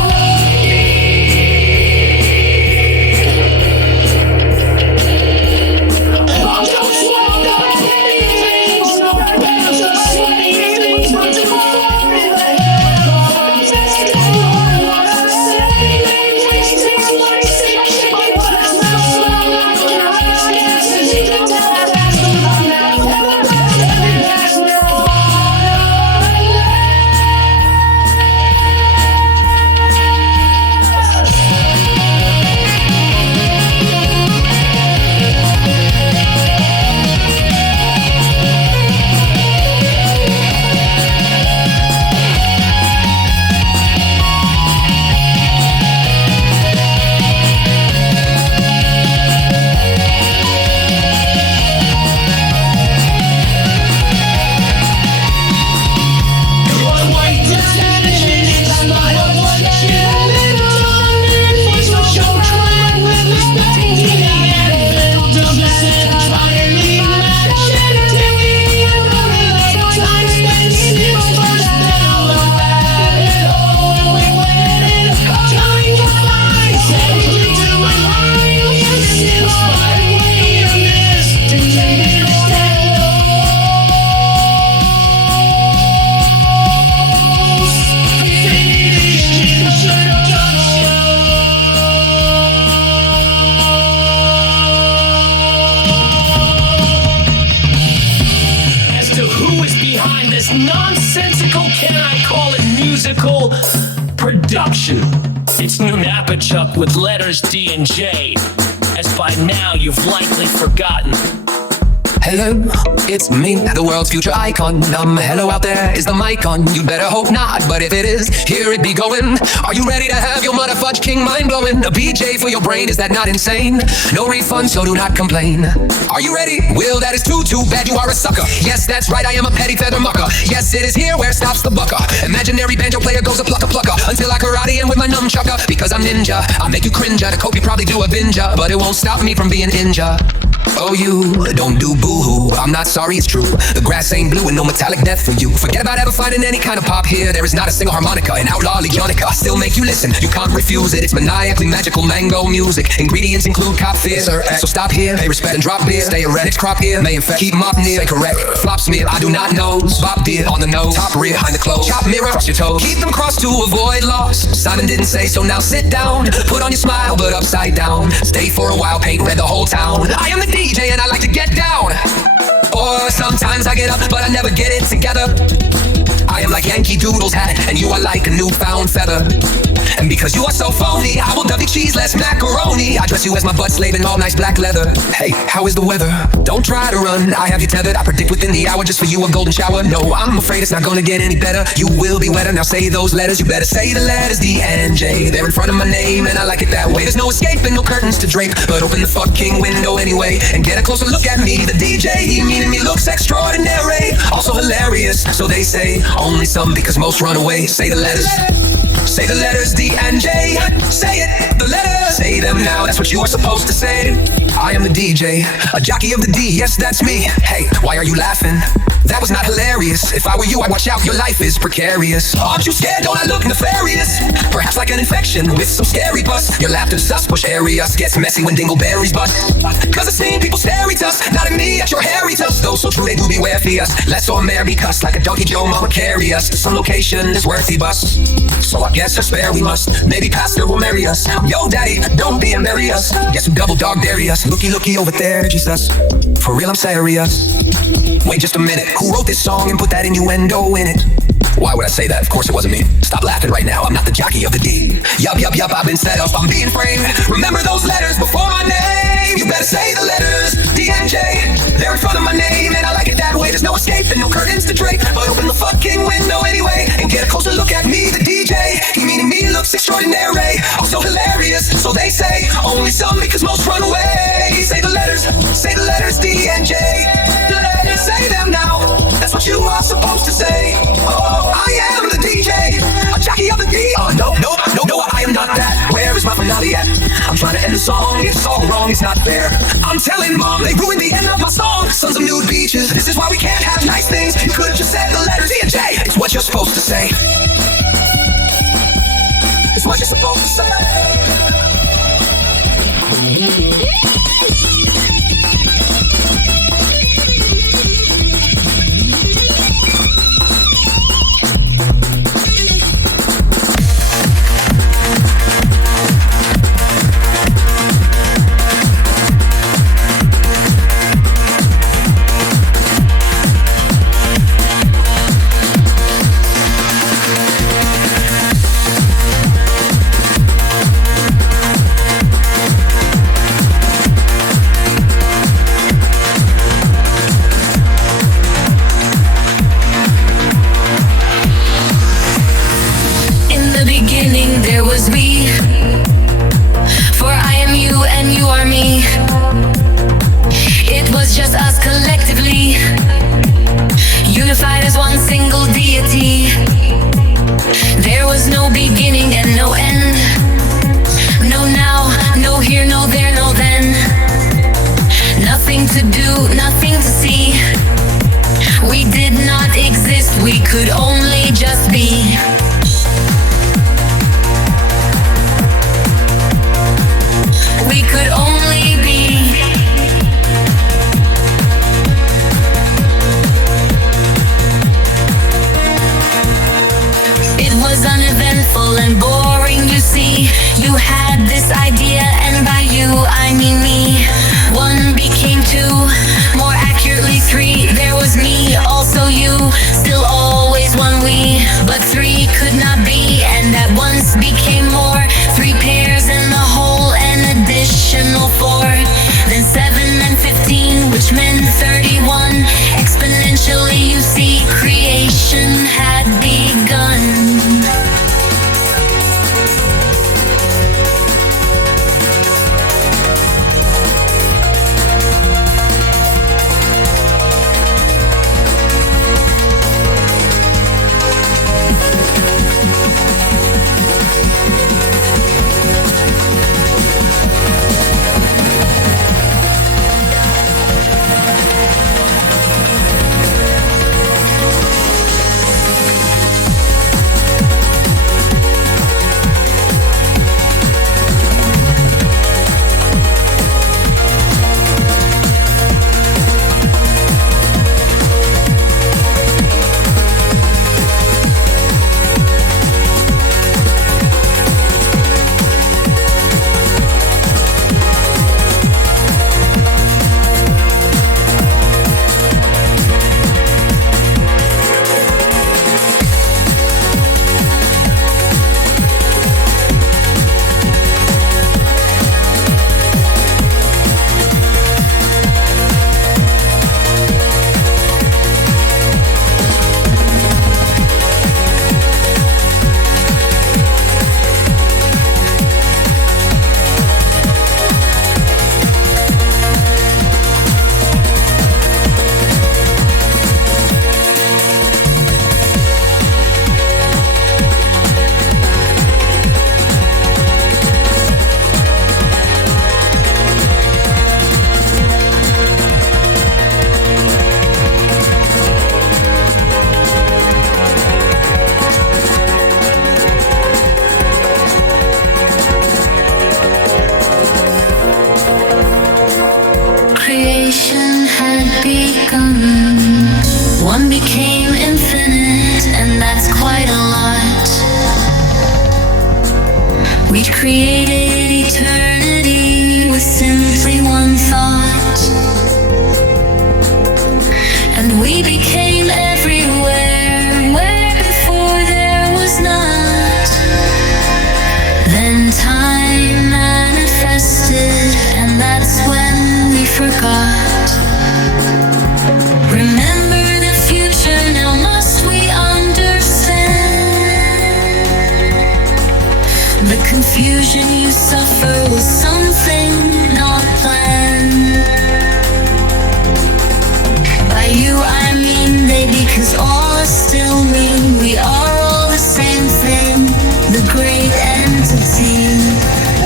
don't sweat the petty things, no better the sweaty things, but tomorrow in the hell of testing on what I say, takes like sick shit, but it's not slow like your eyes, yes, you can tell that that's the one now, every past nonsensical, can I call it musical production? It's Nunapitchuk with letters D and J. as by now you've likely forgotten. Hello, it's me, the world's future icon. Hello out there, is the mic on? You'd better hope not, but if it is, here it be going. Are you ready to have your motherfudge king mind blowing? A BJ for your brain, is that not insane? No refund, so do not complain. Are you ready? Will, that is too bad, you are a sucker. Yes, that's right, I am a petty feather mucker. Yes, it is here where stops the bucker. Imaginary banjo player goes a plucker until I karate him with my nunchucker. Because I'm ninja, I'll make you cringe. To cope, you probably do a binja, but it won't stop me from being ninja. Oh, you don't do boo-hoo. I'm not sorry, it's true. The grass ain't blue and no metallic death for you. Forget about ever finding any kind of pop here. There is not a single harmonica in outlaw legionica. I still make you listen, you can't refuse it. It's maniacally magical mango music. Ingredients include cop fear. So stop here, pay respect and drop beer. Stay erect, next crop here, may infect. Keep mop near, stay correct. Flop smear, I do not know. Bop deer on the nose. Top rear, behind the clothes. Chop mirror, cross your toes. Keep them crossed to avoid loss. Simon didn't say, so now sit down. Put on your smile, but upside down. Stay for a while, paint red the whole town. I am the DJ and I like to get down. Or sometimes I get up, but I never get it together. I am like Yankee Doodle's hat, and you are like a newfound feather. And because you are so phony, I will dovey cheese, less macaroni. I dress you as my butt slave in all nice black leather. Hey, how is the weather? Don't try to run, I have you tethered. I predict within the hour just for you a golden shower. No, I'm afraid it's not gonna get any better. You will be wetter, now say those letters. You better say the letters D and J. They're in front of my name, and I like it that way. There's no escaping, no curtains to drape, but open the fucking window anyway and get a closer look at me. The DJ, he meaning me looks extraordinary, also hilarious, so they say. Only some because most run away. Say the letters. Say the letters D and J. Say it, the letters. Say them now, that's what you are supposed to say. I am the DJ, a jockey of the D, yes that's me. Hey, why are you laughing? That was not hilarious. If I were you, I'd watch out, your life is precarious. Aren't you scared? Don't I look nefarious? Perhaps like an infection with some scary pus. Your laughter's sus, push areas. Gets messy when dingleberries bust. Cause I've seen people stare at us, not at me, at your hairy tuss. Though so true they do beware for us. Less or merry cuss, like a donkey Joe mama carry us to some location is worthy bus. So I guess a spare we must. Maybe pastor will marry us. Yo daddy, don't be and bury us. Guess who double dog dairy us? Looky over there, Jesus. For real I'm serious. Wait just a minute, who wrote this song and put that innuendo in it? Why would I say that? Of course it wasn't me. Stop laughing right now, I'm not the jockey of the D. Yup, I've been set up, I'm being framed. Remember those letters before my name. You better say the letters D and J. They're in front of my name and I like it that way. There's no escape and no curtains to drape, but open the fucking window anyway and get a closer look at me, the DJ. He meaning me looks extraordinary, also hilarious, so they say. Only some because most run away. Say the letters D and J. Say them now, that's what you are supposed to say. Oh, I am the DJ, a jockey of the D. Oh, no, I am not that. Where is my finale at? I'm trying to end the song, it's all wrong, it's not fair. I'm telling mom, they ruined the end of my song. Sons of nude beaches, this is why we can't have nice things. You could've just said the letters D and J. It's what you're supposed to say. It's what you're supposed to say. which meant 31. Exponentially, you see, creation had begun. One became infinite, and that's quite a lot. We created eternity with simply one thought, and we became everywhere where before there was not. Then time manifested, and that's when we forgot. Remember the future, now must we understand the confusion you suffer was something not planned. By you I mean they, because all is still me. We are all the same thing, the great entity.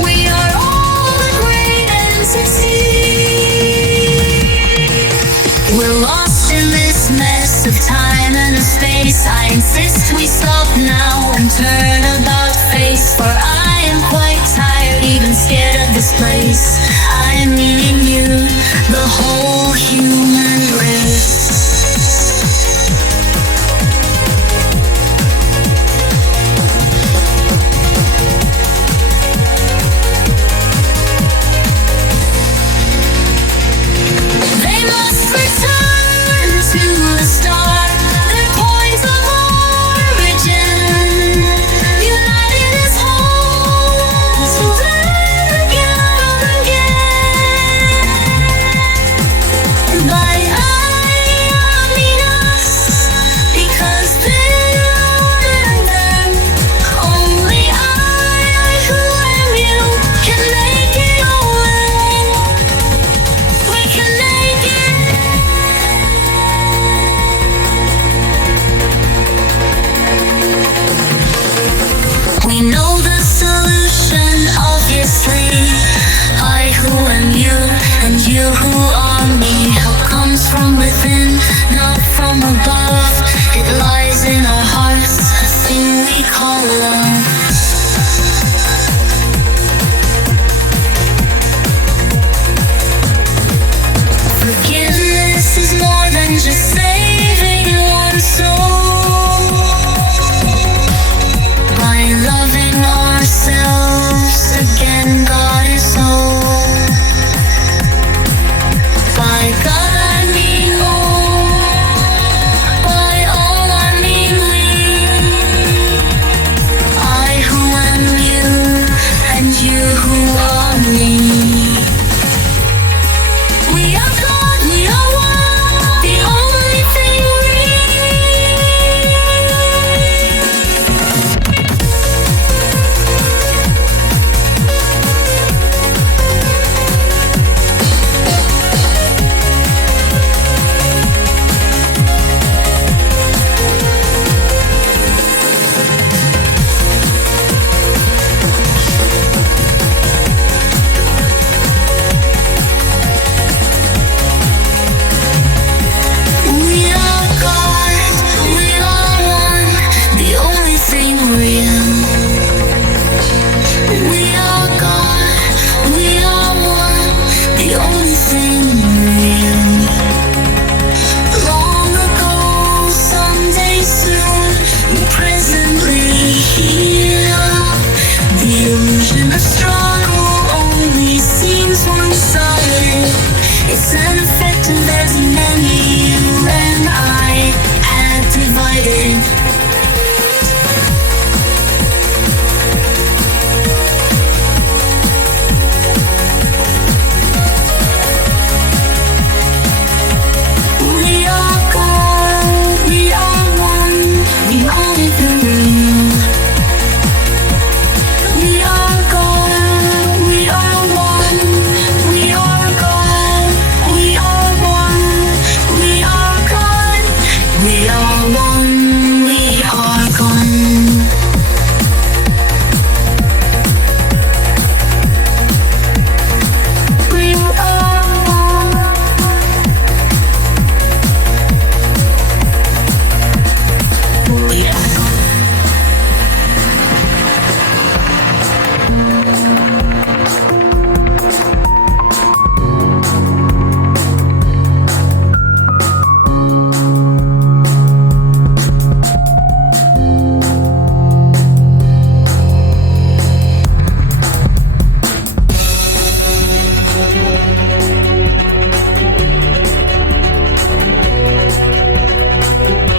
We are all the great entity. We're lost in this mess of time and of space. I insist we stop now and turn about face, for I am quite tired, even scared of this place. I mean you, the whole human race.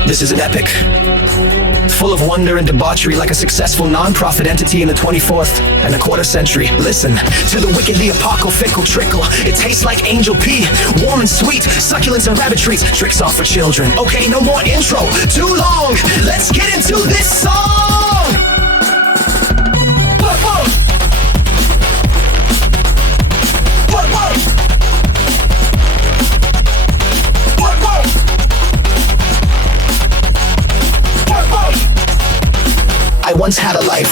This is an epic, full of wonder and debauchery, like a successful non-profit entity in the 24th and a quarter century. Listen to the wickedly apocalyptic trickle. It tastes like angel pea, warm and sweet, succulents and rabbit treats. Tricks off for children. Okay, no more intro, too long. Let's get into this song. I once had a life,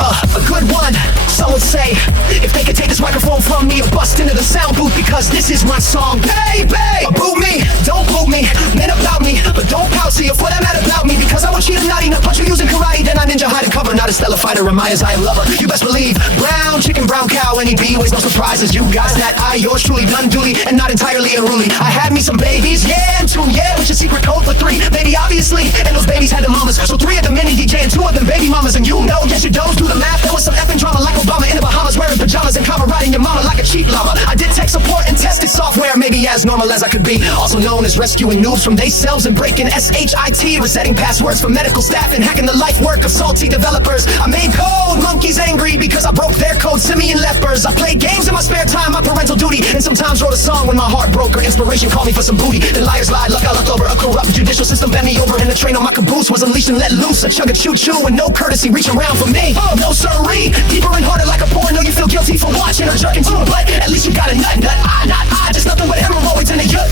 a good one, some would say. If they could take this microphone from me or bust into the sound booth, because this is my song. Baby, boot me, don't boot me, men about me, but don't pout, see if what I'm at about me, because I want you to not even punch you using karate, then I ninja hide and cover, not a stellar fighter, Ramaya's I am lover. You best believe, brown chicken, brown cow, any bee, waste no surprises, you guys that I, yours truly, done duly, and not entirely unruly. I had me some babies, yeah, and 2, yeah, which is secret code for 3, baby, obviously, and those babies had the mamas, so 3 of them mini DJ and 2 of them baby mamas, and you know, yes you don't do the math, there was some effing drama like Obama in the Bahamas, wearing pajamas and comma riding your mama like a cheap llama. I did tech support and tested software, maybe as normal as I could be, also known as rescuing noobs from theyselves and breaking SHIT, resetting passwords for medical staff and hacking the life work of salty developers. I made code monkeys angry because I broke their code, simian lepers. I played games in my spare time, my parental duty, and sometimes wrote a song when my heart broke or inspiration called me for some booty. Then liars lied, luck I looked over, a corrupt judicial system bent me over, and the train on my caboose was unleashed and let loose. A chug a choo-choo with no courtesy reach around for me. Oh, no siree, deeper and harder like a porn. No, you feel guilty for watching or jerking to a butt. At least you got a nut, not I, just nothing but hemorrhoids in the gut.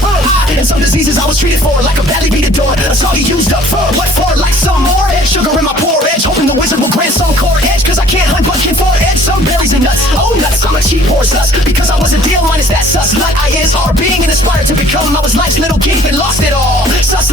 And some diseases I was treated for, like a badly beat door. That's all you used up for, what for? Like some more edge, sugar in my poor edge, hoping the wizard will grant some core edge, cause I can't hunt but can for edge, some berries and nuts. Oh nuts, I'm a cheap horse sus, because I was a deal minus that sus. Like I is are being and inspired to become. I was life's little king and lost it all. Sus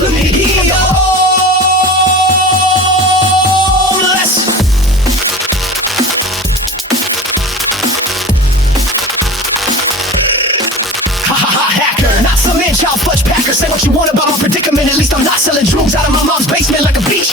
child fudge packer, say what you want about my predicament. At least I'm not selling drugs out of my mom's basement like a beach.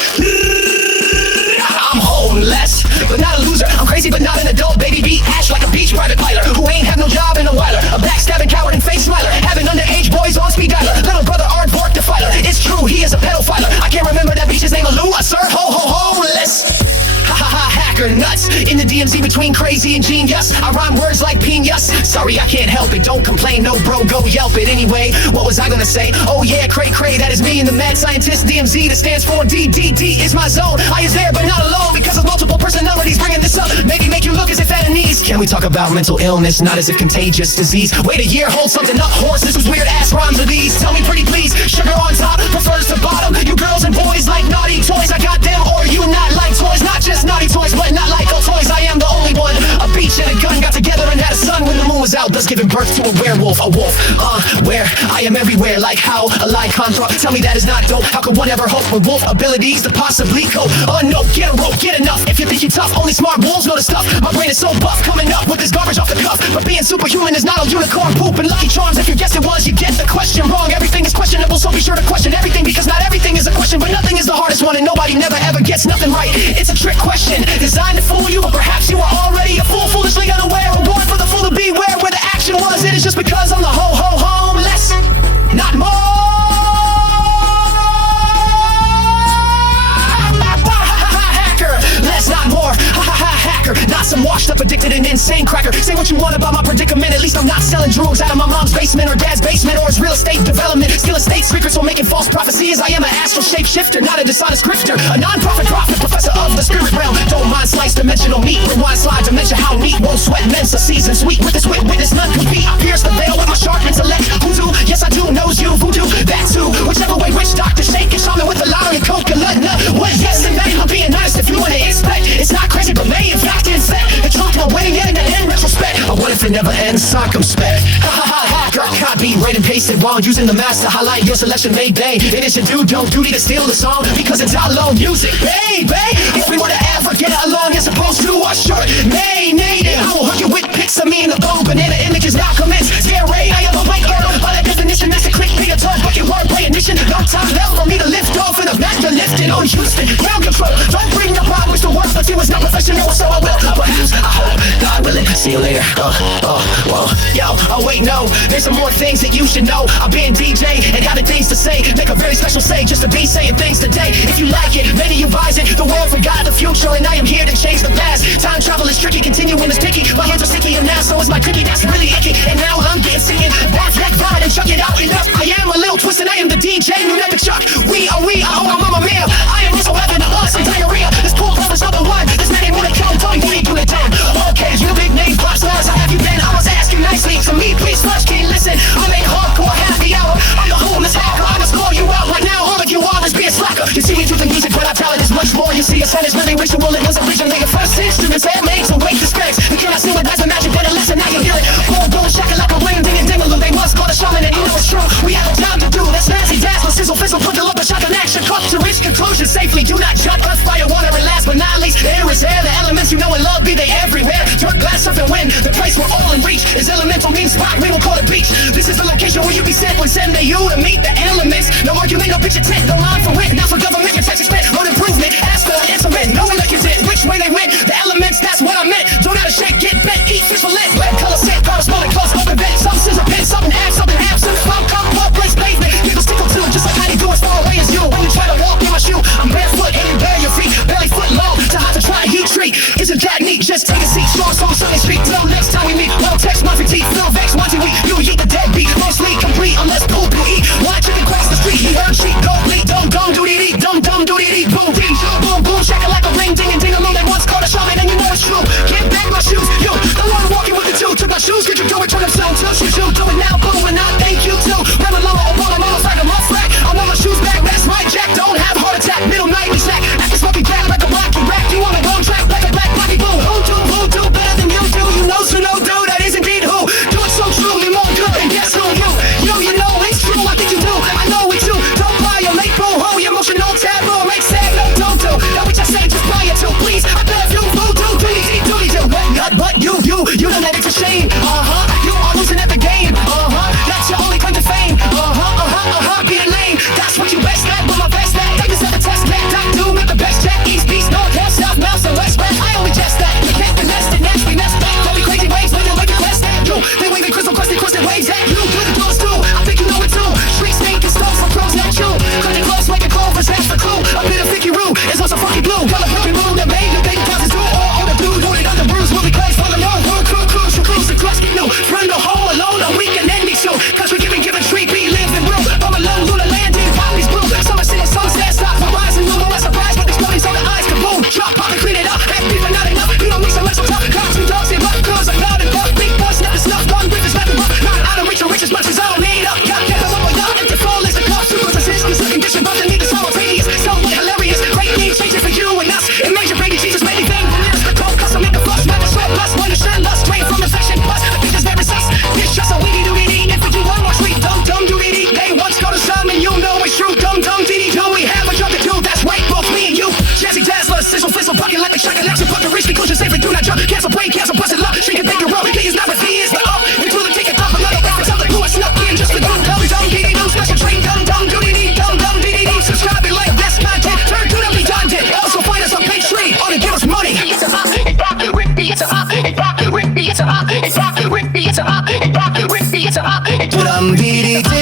I'm homeless, but not a loser. I'm crazy, but not an adult. Baby beat ash like a beach private pilot who ain't have no job in a whiler. A backstabbing coward and face smiler, having underage boys on speed dialer. Little brother aardvark defiler. It's true, he is a pedophiler. I can't remember that beach's name, Luma, sir. Homeless. Hacker nuts in the DMZ between crazy and genius. I rhyme words like piñas. Sorry, I can't help it. Don't complain, no bro, go yelp it. Anyway, what was I gonna say? Oh yeah, cray, that is me and the mad scientist DMZ that stands for DDD is my zone. I is there but not alone because of multiple personalities bringing this up. Maybe make you look as if at a knees. Can we talk about mental illness, not as if contagious disease? Wait a year, hold something up, horse. This was weird ass rhymes of these. Tell me pretty please, sugar on top prefers to bottom. You girls and boys like naughty toys. I got them, or you not like toys. Not just naughty toys, but not like all toys. I am the only one. A beach and a gun got together and had a son when the moon was out, thus giving birth to a werewolf. A wolf, where I am everywhere, like how a lycanthrope. Tell me that is not dope. How could one ever hope with wolf abilities to possibly cope? No, get a rope, get enough. If you think you're tough, only smart wolves know the stuff. My brain is so buff, coming up with this garbage off the cuff. But being superhuman is not a unicorn poop and Lucky Charms. If you guess it was, you get the question wrong. Everything is questionable, so be sure to question everything, because not everything is a question, but nothing is the hardest one, and nobody never ever gets nothing right. It's a trick question designed to fool you, but perhaps you are already a fool, foolishly unaware. A warrant for the fool to beware where the action was. It is just because I'm the homeless, not more. Less, not more. Hacker, not some washed up, addicted, and insane cracker. Say what you want about my predicament. At least I'm not selling drugs out of my mom's basement or dad's basement, or his real estate development. Still estate secrets while making false prophecies. I am an astral shapeshifter, not a dishonest grifter. A non-profit prophet, professor of the spirit realm. Don't mind slice dimensional meat. Rewind slide to mention how neat. Won't sweat Mensa season sweet. With this wit, witness none compete. I pierce the veil with my sharp intellect. Voodoo, yes I do, knows you. Voodoo, that too. Whichever way, which doctor shake it. Shaman with a lottery coconut nut. What yes and that? I'm being honest if you want to expect. It's not crazy, but may in fact insect. The truth will win in the end, retrospect. I what if it never ends, circumspect. Hacker, copy, right and pasted wrong. Using the mask to highlight your selection made day. It is your don't duty to steal the song, because it's outlaw music, baby. If we were to ever get along as opposed to us, sure, nay, I will hook you with pics of me in the bone. Banana images now commence. Scare ray, I am a white girl. By that definition, that's a click, be a tongue, bucket wordplay ignition. No time left for me to lift off in the master lifting on Houston. Ground control, don't bring the problems to work, but it was not professional, so I will. Perhaps, I hope, God willing, see you later. Whoa, yo, Oh wait, no, there's some more things that you should know. I've been DJ and got the things to say. Make a very special say just to be saying things today. If you like it, many you vise it. The world forgot the future and I am here to change the past. Time travel is tricky, continuing is picky. My hands are sticky and now so is my cookie. That's really icky. And now I'm dancing. Back ride and chuck it out enough. I am a little twist and I am the DJ Nunapitchuk. We are Mama Mia. I am also having some diarrhea. This pool brother's number one. This man ain't wanna come, tell me you ain't do it down. Okay, you big name pop stars, I have you been? I was asking nicely to me, please slush, can't listen. I'm a hardcore happy hour. I'm the homeless hacker, I'ma score you out right now. All of you all is being slacker. You see me through the music, but I tell it is much more. You see, a son is really ritual, it was originally the first instruments handmade to wake the specs. You cannot see what that's the magic, better listen, now you hear it. Boom, boom, shaka like a ring, ding and dingaloo. They must call the shaman and you know it's true. We have a job to do, that's fancy dazzle, sizzle, fizzle, put the lump of shaka in action. Come to reach conclusion safely, do not jump, earth, fire, water, and last but not least, air is air, the elements you know and love, be they everywhere. Drug, glass, surf, and wind, the place we're all in reach is elemental, means spot, we will call it beach. This is the location where you be sent when send you to meet the elements. No argument, no picture tent, no line for wit. Now for government, your tax expense, on improvement, ask for an answer, no elections in, which way they went, the elements, that's what I meant. Don't know how to shake, get bent, eat fish for lit, red color set, corresponding cause, open vent, some scissor pen, something half, something half, some come, more place, pavement, people stick to it, just like how you do as far away as you. When you try to walk in my shoe, I'm barefoot, and you bare your feet, belly foot low, to have to try heat treat. Isn't that neat? Just take a seat, strong song, Sunday street, till next time we meet. Well, text my fatigue, feel vex, once a week, you eat the deadbeat, mostly complete, unless poop you eat. Why chicken cross the street, he heard sheep, go bleed, dum doody dee, dum doody dee, boom dee, boom boom, shaka like a ring, ding and ding along. They once called a shaman, and you know it's true. Get back my shoes, yo, the one walking with the two, took my shoes, could you do it, turn them slow, till you do it now, boom, and I thank you too. Remember Luma, Obama, motherfucker, my flag, I'm on my shoes back, rest my jack, don't have heart attack, middle night, we snack, acting smoky crack like a blocky rack, you on the wrong track, like a black blocky boom, who do better than you do, you know Suno do, that is indeed who, do it so true, you're more good, and guess who, you know it's true, I think you do, I know it's you, don't violate, boo-hoo, your emotional taboo, make sad, no don't do, that what I say, just buy it too, please, I bet you voodoo, do, but you know that it's a shame, you are losing at the game, that's your only claim to fame, be the name, that's what you best at, but my best at, take this at the test, let that do, with the best check, east, beast, north, half, south, mouse, and west, I only jest that, you can't finesse it, naturally messed up, don't be crazy ways, when you like the best at, you, they waving crystal, crusted waves at you, do the doors too, I think you know it too, street snake and stones for pros, not you, cutting close like a clover's, that's the clue, a bit of Vicky Roo, is what's a funky blue, got a broken moon that made the big causes do, all the dude, who they got the bruise, will be clays, for the long, cruise, the crush, get new, run the hole alone, a weekend ending show, cause we giving treat, be living real, I'm alone, Luna landing, bodies blue, summer city, sunset, stop, horizon, Luma, less surprise, but exploding on the eyes, kaboom, drop, pop and clean it up, happy people not enough, you don't mix and let's talk, cops and dogs, and blood, girls, I'm loud and buck, big boys, never snuff, gun, rivers, nothing but, not out of reach as much as I don't need up, got that, I'm y'all, if the fall is a cop, super resistance, the condition, but they need the simultaneous, somewhat hilarious, great needs, changing for you and us, it made your baby Jesus, made anything, the cold custom, make the fuss, make the short plus, one to shine, lust, straight from infection, plus, I think it's very sus, this just a weedy doody, if we do one more sweet, dum doody, they once go to some, and you know it's true, dum diddy, do we have a job to do, that's right, both me and you, Jazzy Dazzler, sizzle, fizzle, bucket, like the shotgun, action, but to reach conclusion, safely, do not jump, cancel, break, cancel, bust it up, shrink and take your rope, he is not with he is the up, into the ticket, up, another reference, I'm the glue, I snuck in, just the dum diddy, do, special train, dum doody, dum diddy, subscribe and like, that's content, turn to them, be done, also find us on Patreon, or to give us money, it's a hot, it's rock, it's a hot, it's rock, it's a hot, it's rock, it's a hot, it's rock, it's a hot, it's rock, it's a hot,